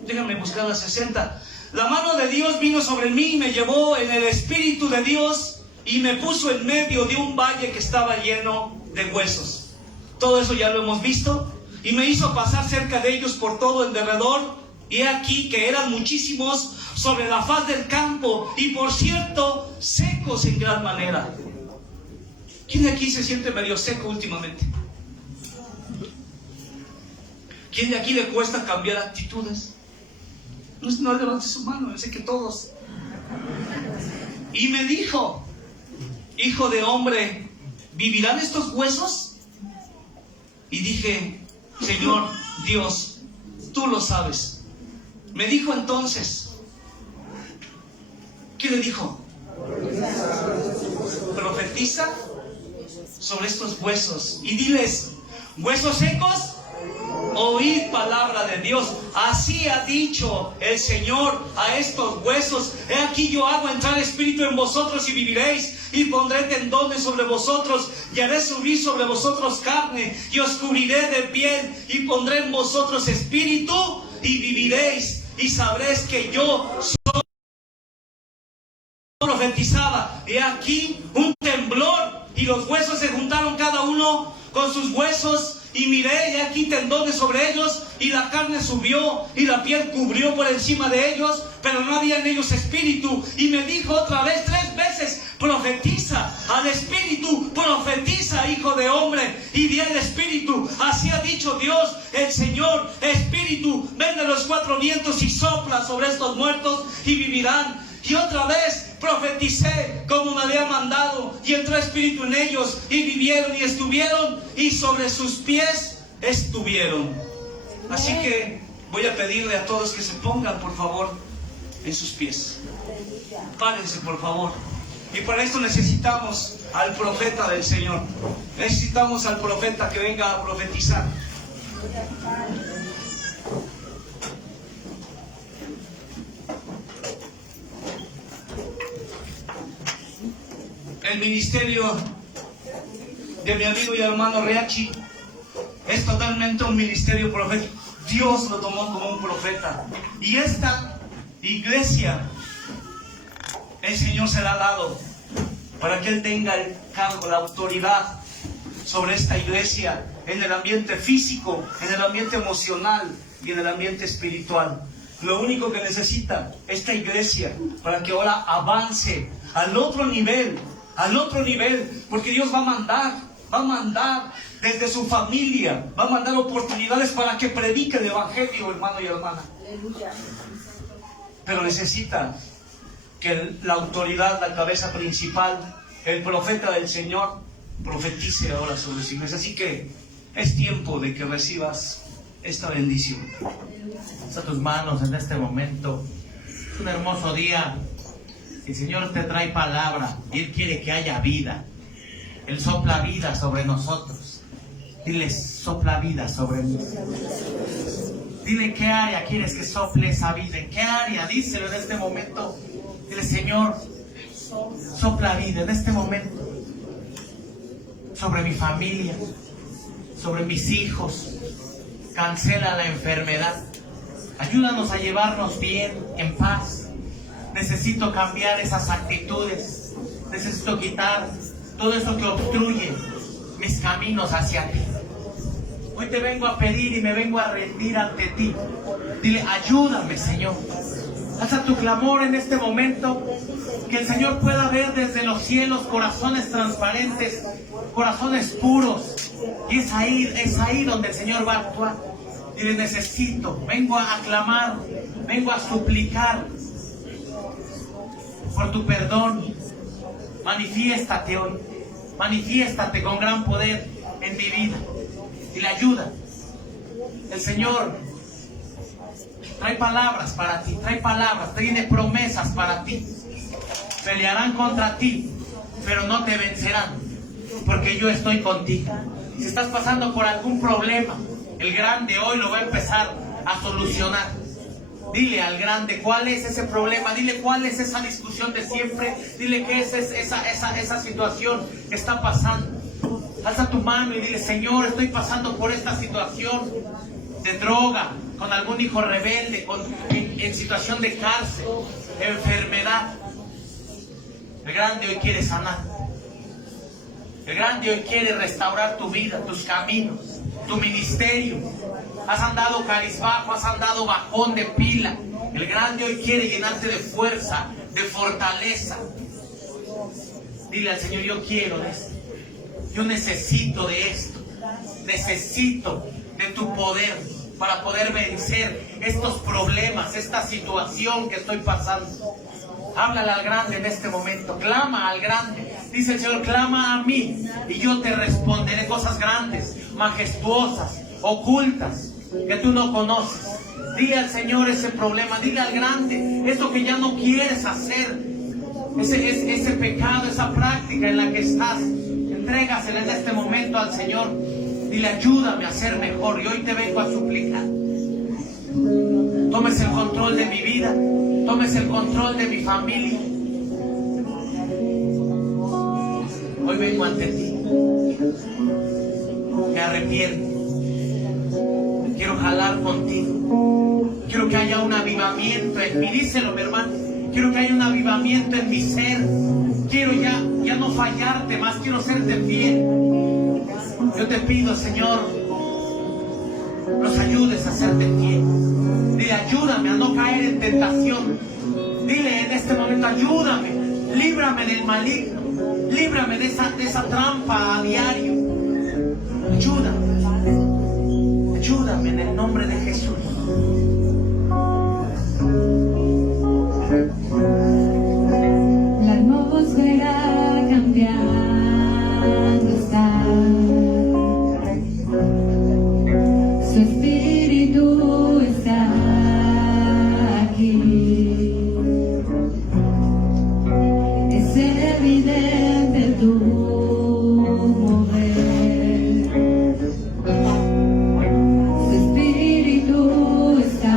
déjame buscar la 60. La mano de Dios vino sobre mí y me llevó en el Espíritu de Dios y me puso en medio de un valle que estaba lleno de huesos. Todo eso ya lo hemos visto. Y me hizo pasar cerca de ellos por todo el derredor. Y he aquí que eran muchísimos sobre la faz del campo, y por cierto, secos en gran manera. ¿Quién de aquí se siente medio seco últimamente? ¿Quién de aquí le cuesta cambiar actitudes? No levante su mano, yo sé que todos. Y me dijo: hijo de hombre, ¿vivirán estos huesos? Y dije: Señor Dios, tú lo sabes. Me dijo entonces, ¿qué le dijo? Profetiza sobre estos huesos y diles: huesos secos, oíd palabra de Dios. Así ha dicho el Señor a estos huesos: he aquí yo hago entrar espíritu en vosotros y viviréis, y pondré tendones sobre vosotros, y haré subir sobre vosotros carne, y os cubriré de piel, y pondré en vosotros espíritu, y viviréis, y sabréis que yo soy. Profetizaba: he aquí un temblor, y los huesos se juntaron cada uno con sus huesos, y miré, y aquí tendones sobre ellos, y la carne subió, y la piel cubrió por encima de ellos, pero no había en ellos espíritu. Y me dijo otra vez 3 veces: profetiza al espíritu, profetiza, hijo de hombre, y di al espíritu: así ha dicho Dios el Señor, espíritu, ven de los 4 vientos y sopla sobre estos muertos y vivirán. Y otra vez profeticé como me había mandado, y entró espíritu en ellos, y vivieron y estuvieron, y sobre sus pies estuvieron. Así que voy a pedirle a todos que se pongan, por favor, en sus pies. Párense, por favor. Y para esto necesitamos al profeta del Señor. Necesitamos al profeta que venga a profetizar. El ministerio de mi amigo y hermano Riachi es totalmente un ministerio profético. Dios lo tomó como un profeta. Y esta iglesia, el Señor se la ha dado para que Él tenga el cargo, la autoridad sobre esta iglesia, en el ambiente físico, en el ambiente emocional y en el ambiente espiritual. Lo único que necesita esta iglesia para que ahora avance al otro nivel, porque Dios va a mandar desde su familia, va a mandar oportunidades para que predique el evangelio, hermano y hermana. Pero necesita que la autoridad, la cabeza principal, el profeta del Señor, profetice ahora sobre su iglesia. Así que es tiempo de que recibas esta bendición. A tus manos en este momento. Es un hermoso día. El Señor te trae palabra y Él quiere que haya vida. Él sopla vida sobre nosotros. Dile, sopla vida sobre mí. Dile, ¿qué área quieres que sople esa vida? ¿En qué área? Díselo en este momento. Dile, Señor, sopla vida en este momento sobre mi familia, sobre mis hijos. Cancela la enfermedad. Ayúdanos a llevarnos bien, en paz. Necesito cambiar esas actitudes. Necesito quitar todo eso que obstruye mis caminos hacia ti. Hoy te vengo a pedir y me vengo a rendir ante ti. Dile, ayúdame, Señor. Alza tu clamor en este momento. Que el Señor pueda ver desde los cielos corazones transparentes, corazones puros. Y es ahí donde el Señor va a actuar. Dile, necesito, vengo a clamar, vengo a suplicar por tu perdón. Manifiéstate hoy, manifiéstate con gran poder en mi vida. Dile, ayuda. El Señor trae palabras para ti, trae palabras, tiene promesas para ti. Pelearán contra ti, pero no te vencerán, porque yo estoy contigo. Si estás pasando por algún problema, el grande hoy lo va a empezar a solucionar. Dile al grande cuál es ese problema, dile cuál es esa discusión de siempre, dile qué es esa situación que está pasando. Alza tu mano y dile, Señor, estoy pasando por esta situación de droga, con algún hijo rebelde, en situación de cárcel, enfermedad. El grande hoy quiere sanar. El grande hoy quiere restaurar tu vida, tus caminos, tu ministerio. Has andado cabizbajo, has andado bajón de pila. El grande hoy quiere llenarte de fuerza, de fortaleza. Dile al Señor, yo quiero de esto. Yo necesito de esto. Necesito de tu poder para poder vencer estos problemas, esta situación que estoy pasando. Háblale al grande en este momento, clama al grande. Dice el Señor, clama a mí y yo te responderé cosas grandes, majestuosas, ocultas, que tú no conoces. Dile al Señor ese problema, dile al grande eso que ya no quieres hacer, ese pecado, esa práctica en la que estás. Entrégasela en este momento al Señor. Dile, ayúdame a ser mejor. Y hoy te vengo a suplicar. Tomes el control de mi vida. Tomes el control de mi familia. Hoy vengo ante ti. Me arrepiento. Quiero jalar contigo. Quiero que haya un avivamiento en mí. Díselo, mi hermano. Quiero que haya un avivamiento en mi ser. Quiero ya no fallarte más. Quiero serte fiel. Yo te pido, Señor, nos ayudes a serte fiel. Dile, ayúdame a no caer en tentación. Dile en este momento, ayúdame, líbrame del maligno, líbrame de esa trampa a diario. Ayúdame en el nombre de Jesús. La atmósfera cambiando está. Su espíritu está aquí. Es evidente tu mover. Su espíritu está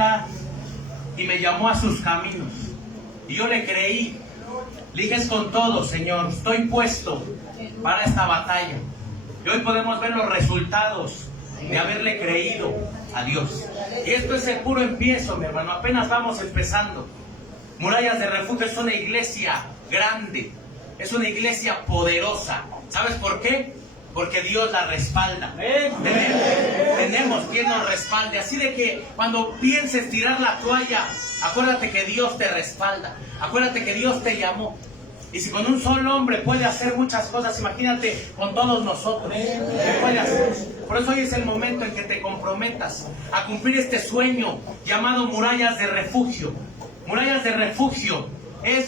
vida y me llamó a sus caminos. Y yo le creí. Le dije, es con todo, Señor, estoy puesto para esta batalla. Y hoy podemos ver los resultados de haberle creído a Dios. Y esto es el puro empiezo, mi hermano, apenas vamos empezando. Murallas de Refugio es una iglesia grande, es una iglesia poderosa. ¿Sabes por qué? Porque Dios la respalda. Tenemos quien nos respalde. Así de que cuando pienses tirar la toalla, acuérdate que Dios te respalda. Acuérdate que Dios te llamó. Y si con un solo hombre puede hacer muchas cosas, imagínate con todos nosotros. ¿Qué puede hacer? Por eso hoy es el momento en que te comprometas a cumplir este sueño llamado Murallas de Refugio. Murallas de Refugio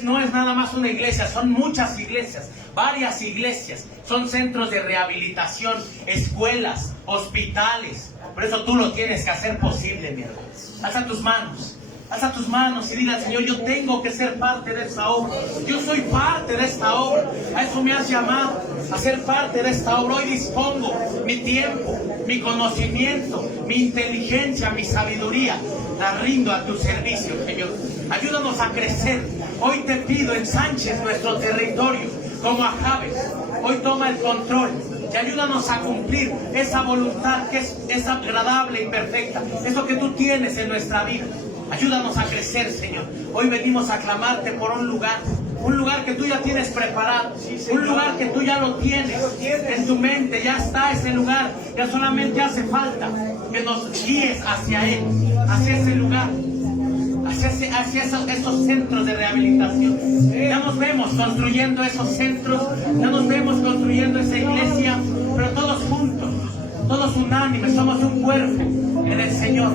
no es nada más una iglesia, son muchas iglesias, varias iglesias. Son centros de rehabilitación, escuelas, hospitales. Por eso tú lo tienes que hacer posible, mi hermano. Alza tus manos. Alza tus manos y dile al Señor, yo tengo que ser parte de esta obra. Yo soy parte de esta obra. A eso me has llamado, a ser parte de esta obra. Hoy dispongo mi tiempo, mi conocimiento, mi inteligencia, mi sabiduría. La rindo a tu servicio, Señor. Ayúdanos a crecer. Hoy te pido, ensanches nuestro territorio como a Jabes. Hoy toma el control y ayúdanos a cumplir esa voluntad que es agradable y perfecta. Eso que tú tienes en nuestra vida. Ayúdanos a crecer, Señor. Hoy venimos a clamarte por un lugar que tú ya tienes preparado, un lugar que tú ya lo tienes en tu mente, ya está ese lugar, ya solamente hace falta que nos guíes hacia él, hacia ese lugar, hacia esos centros de rehabilitación. Ya nos vemos construyendo esos centros, ya nos vemos construyendo esa iglesia, pero todos juntos, todos unánimes, somos un cuerpo en el Señor.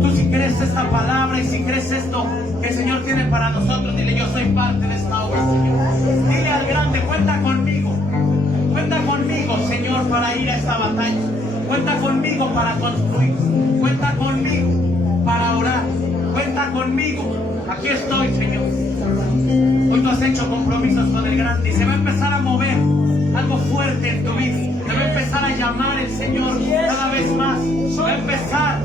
Tú si crees esta palabra y si crees esto que el Señor tiene para nosotros, dile, yo soy parte de esta obra, Señor. Dile al grande, cuenta conmigo, Señor, para ir a esta batalla. Cuenta conmigo para construir, cuenta conmigo para orar, cuenta conmigo. Aquí estoy, Señor. Hoy tú has hecho compromisos con el grande y se va a empezar a mover algo fuerte en tu vida. Te va a empezar a llamar el Señor cada vez más. Va a empezar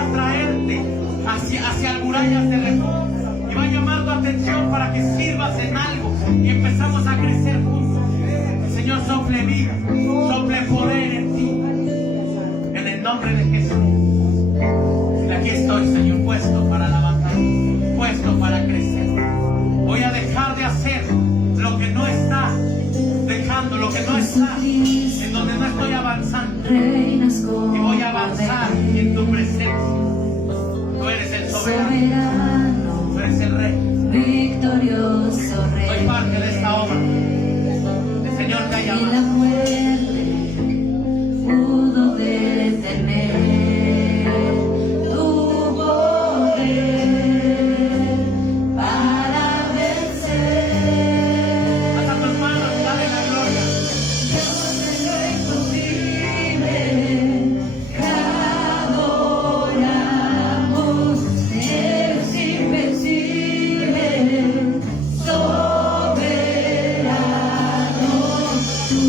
a traerte hacia murallas de refugio. Y va a llamar tu atención para que sirvas en algo y empezamos a crecer juntos. El Señor sople vida, sople poder en ti. En el nombre de Jesús. Y aquí estoy, Señor, puesto para la batalla, puesto para crecer. Voy a dejar de hacer lo que no está, dejando lo que no está, en donde no estoy avanzando. Y voy a avanzar en tu presencia. Tú eres el soberano, tú eres el rey. Victorioso rey. Soy parte de esta obra. El Señor te ha Y la llamado. muerte pudo detener tu poder para vencer. Hasta tus manos, dale la gloria. Dios es lo imposible, te adoramos, eres invencible, soberano, tú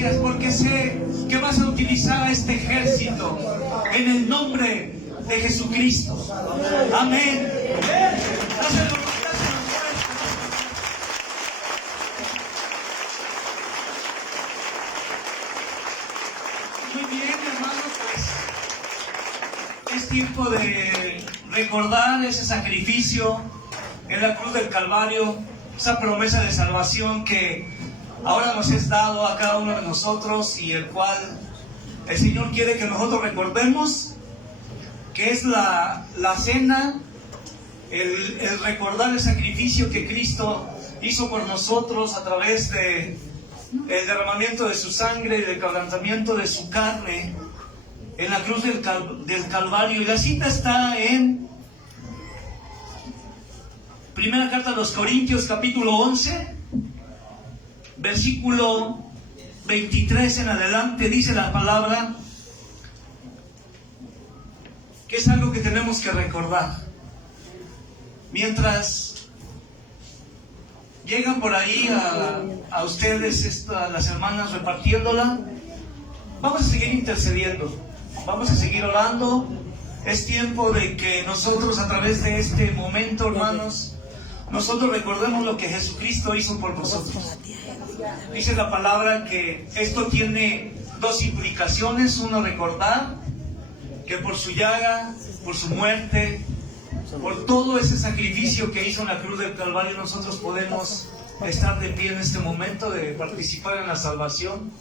gracias porque sé que vas a utilizar a este ejército en el nombre de Jesucristo. Amén. Dáselo, dáselo fuerte. Muy bien, hermanos, pues es tiempo de recordar ese sacrificio en la cruz del Calvario, esa promesa de salvación que ahora nos es dado a cada uno de nosotros y el cual el Señor quiere que nosotros recordemos, que es la cena, el recordar el sacrificio que Cristo hizo por nosotros a través de el derramamiento de su sangre y del quebrantamiento de su carne en la cruz del Calvario. Y la cita está en Primera Carta a los Corintios, capítulo 11, versículo 23 en adelante. Dice la palabra que es algo que tenemos que recordar. Mientras llegan por ahí a ustedes las hermanas repartiéndola, vamos a seguir intercediendo, vamos a seguir orando. Es tiempo de que nosotros, a través de este momento, hermanos, nosotros recordemos lo que Jesucristo hizo por nosotros. Dice la palabra que esto tiene dos implicaciones. Uno, recordar que por su llaga, por su muerte, por todo ese sacrificio que hizo en la cruz del Calvario, nosotros podemos estar de pie en este momento, de participar en la salvación.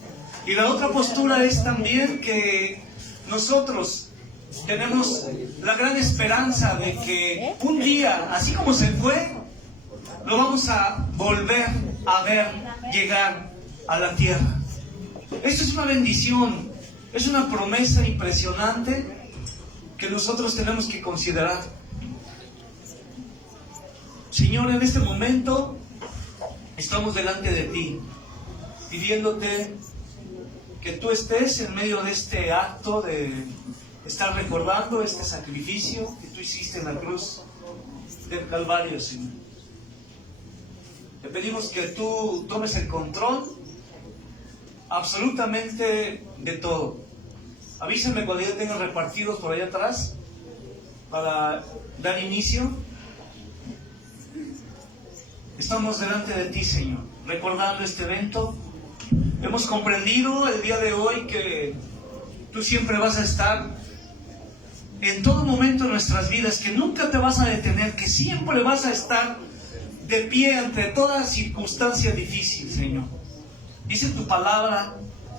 Y la otra postura es también que nosotros tenemos la gran esperanza de que un día, así como se fue, lo vamos a volver a ver llegar a la tierra. Esto es una bendición, es una promesa impresionante que nosotros tenemos que considerar. Señor, en este momento estamos delante de ti, pidiéndote que tú estés en medio de este acto de estar recordando este sacrificio que tú hiciste en la cruz del Calvario, Señor. Te pedimos que tú tomes el control absolutamente de todo. Avísenme cuando ya tengan repartidos por allá atrás para dar inicio. Estamos delante de ti, Señor, recordando este evento. Hemos comprendido el día de hoy que tú siempre vas a estar en todo momento en nuestras vidas, que nunca te vas a detener, que siempre vas a estar de pie ante toda circunstancia difícil, Señor. Dice tu palabra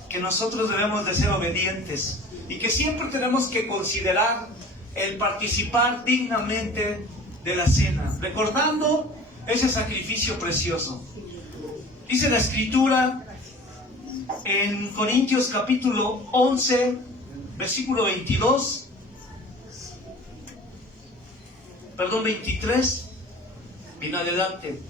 que nosotros debemos de ser obedientes y que siempre tenemos que considerar el participar dignamente de la cena, recordando ese sacrificio precioso. Dice la Escritura en Corintios capítulo 11, versículo 23, en adelante.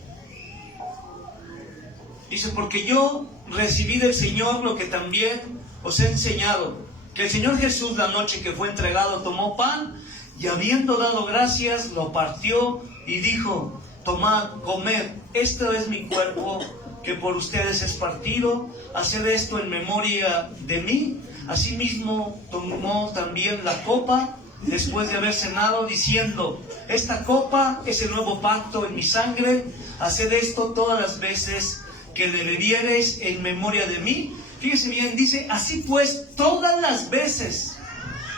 Dice, porque yo recibí del Señor lo que también os he enseñado, que el Señor Jesús, la noche que fue entregado, tomó pan y habiendo dado gracias, lo partió y dijo, tomad, comed, esto es mi cuerpo que por ustedes es partido, haced esto en memoria de mí. Asimismo tomó también la copa después de haber cenado, diciendo, esta copa es el nuevo pacto en mi sangre, haced esto todas las veces que le bebiereis en memoria de mí. Fíjese bien, dice, así pues, todas las veces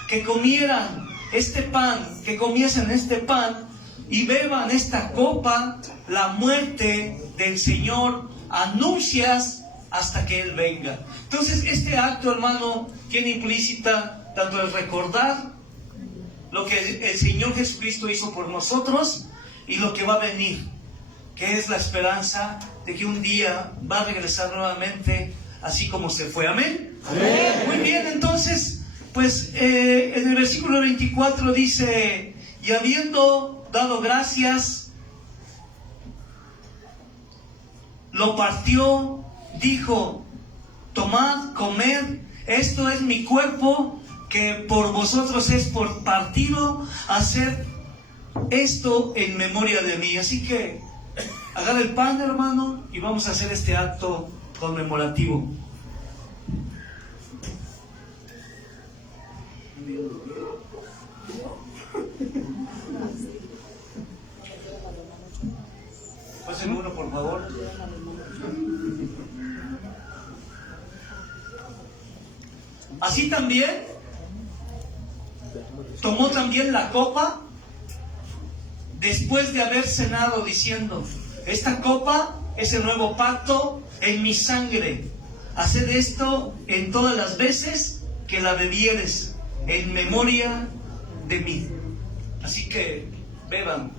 que comieran este pan, que comiesen este pan y beban esta copa, la muerte del Señor anuncias hasta que Él venga. Entonces, este acto, hermano, tiene implícita tanto el recordar lo que el Señor Jesucristo hizo por nosotros y lo que va a venir, que es la esperanza de que un día va a regresar nuevamente así como se fue. Amén. Amén. Muy bien, entonces, pues en el versículo 24 dice, y habiendo dado gracias, lo partió, dijo, tomad, comed, esto es mi cuerpo que por vosotros es por partido, hacer esto en memoria de mí. Así que agarra el pan, hermano, y vamos a hacer este acto conmemorativo. Así también tomó también la copa después de haber cenado, diciendo: esta copa es el nuevo pacto en mi sangre. Haced esto en todas las veces que la bebieres, en memoria de mí. Así que beban.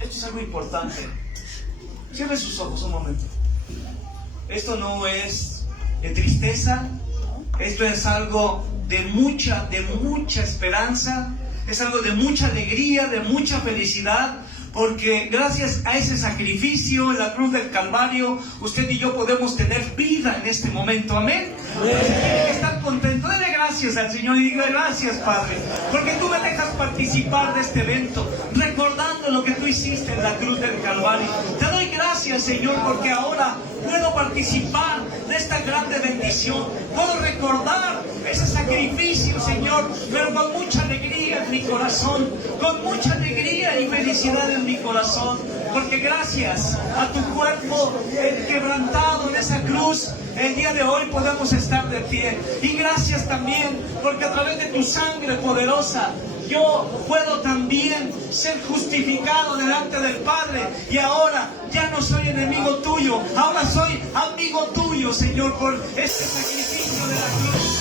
Esto es algo importante. Cierre sus ojos un momento. Esto no es de tristeza. Esto es algo de mucha esperanza. Es algo de mucha alegría, de mucha felicidad. Porque gracias a ese sacrificio en la cruz del Calvario, usted y yo podemos tener vida en este momento. Amén. Tiene que estar contento. Dele gracias al Señor y diga: gracias, Padre, porque tú me dejas participar de este evento, recordando lo que tú hiciste en la cruz del Calvario. Te doy gracias, Señor, porque ahora puedo participar de esta grande bendición. Puedo recordar ese sacrificio, Señor, pero con mucha alegría en mi corazón, con mucha alegría y felicidad en mi corazón, porque gracias a tu cuerpo quebrantado en esa cruz, el día de hoy podemos estar de pie. Y gracias también porque a través de tu sangre poderosa yo puedo también ser justificado delante del Padre. Y ahora ya no soy enemigo tuyo, ahora soy amigo tuyo, Señor, por este sacrificio de la cruz.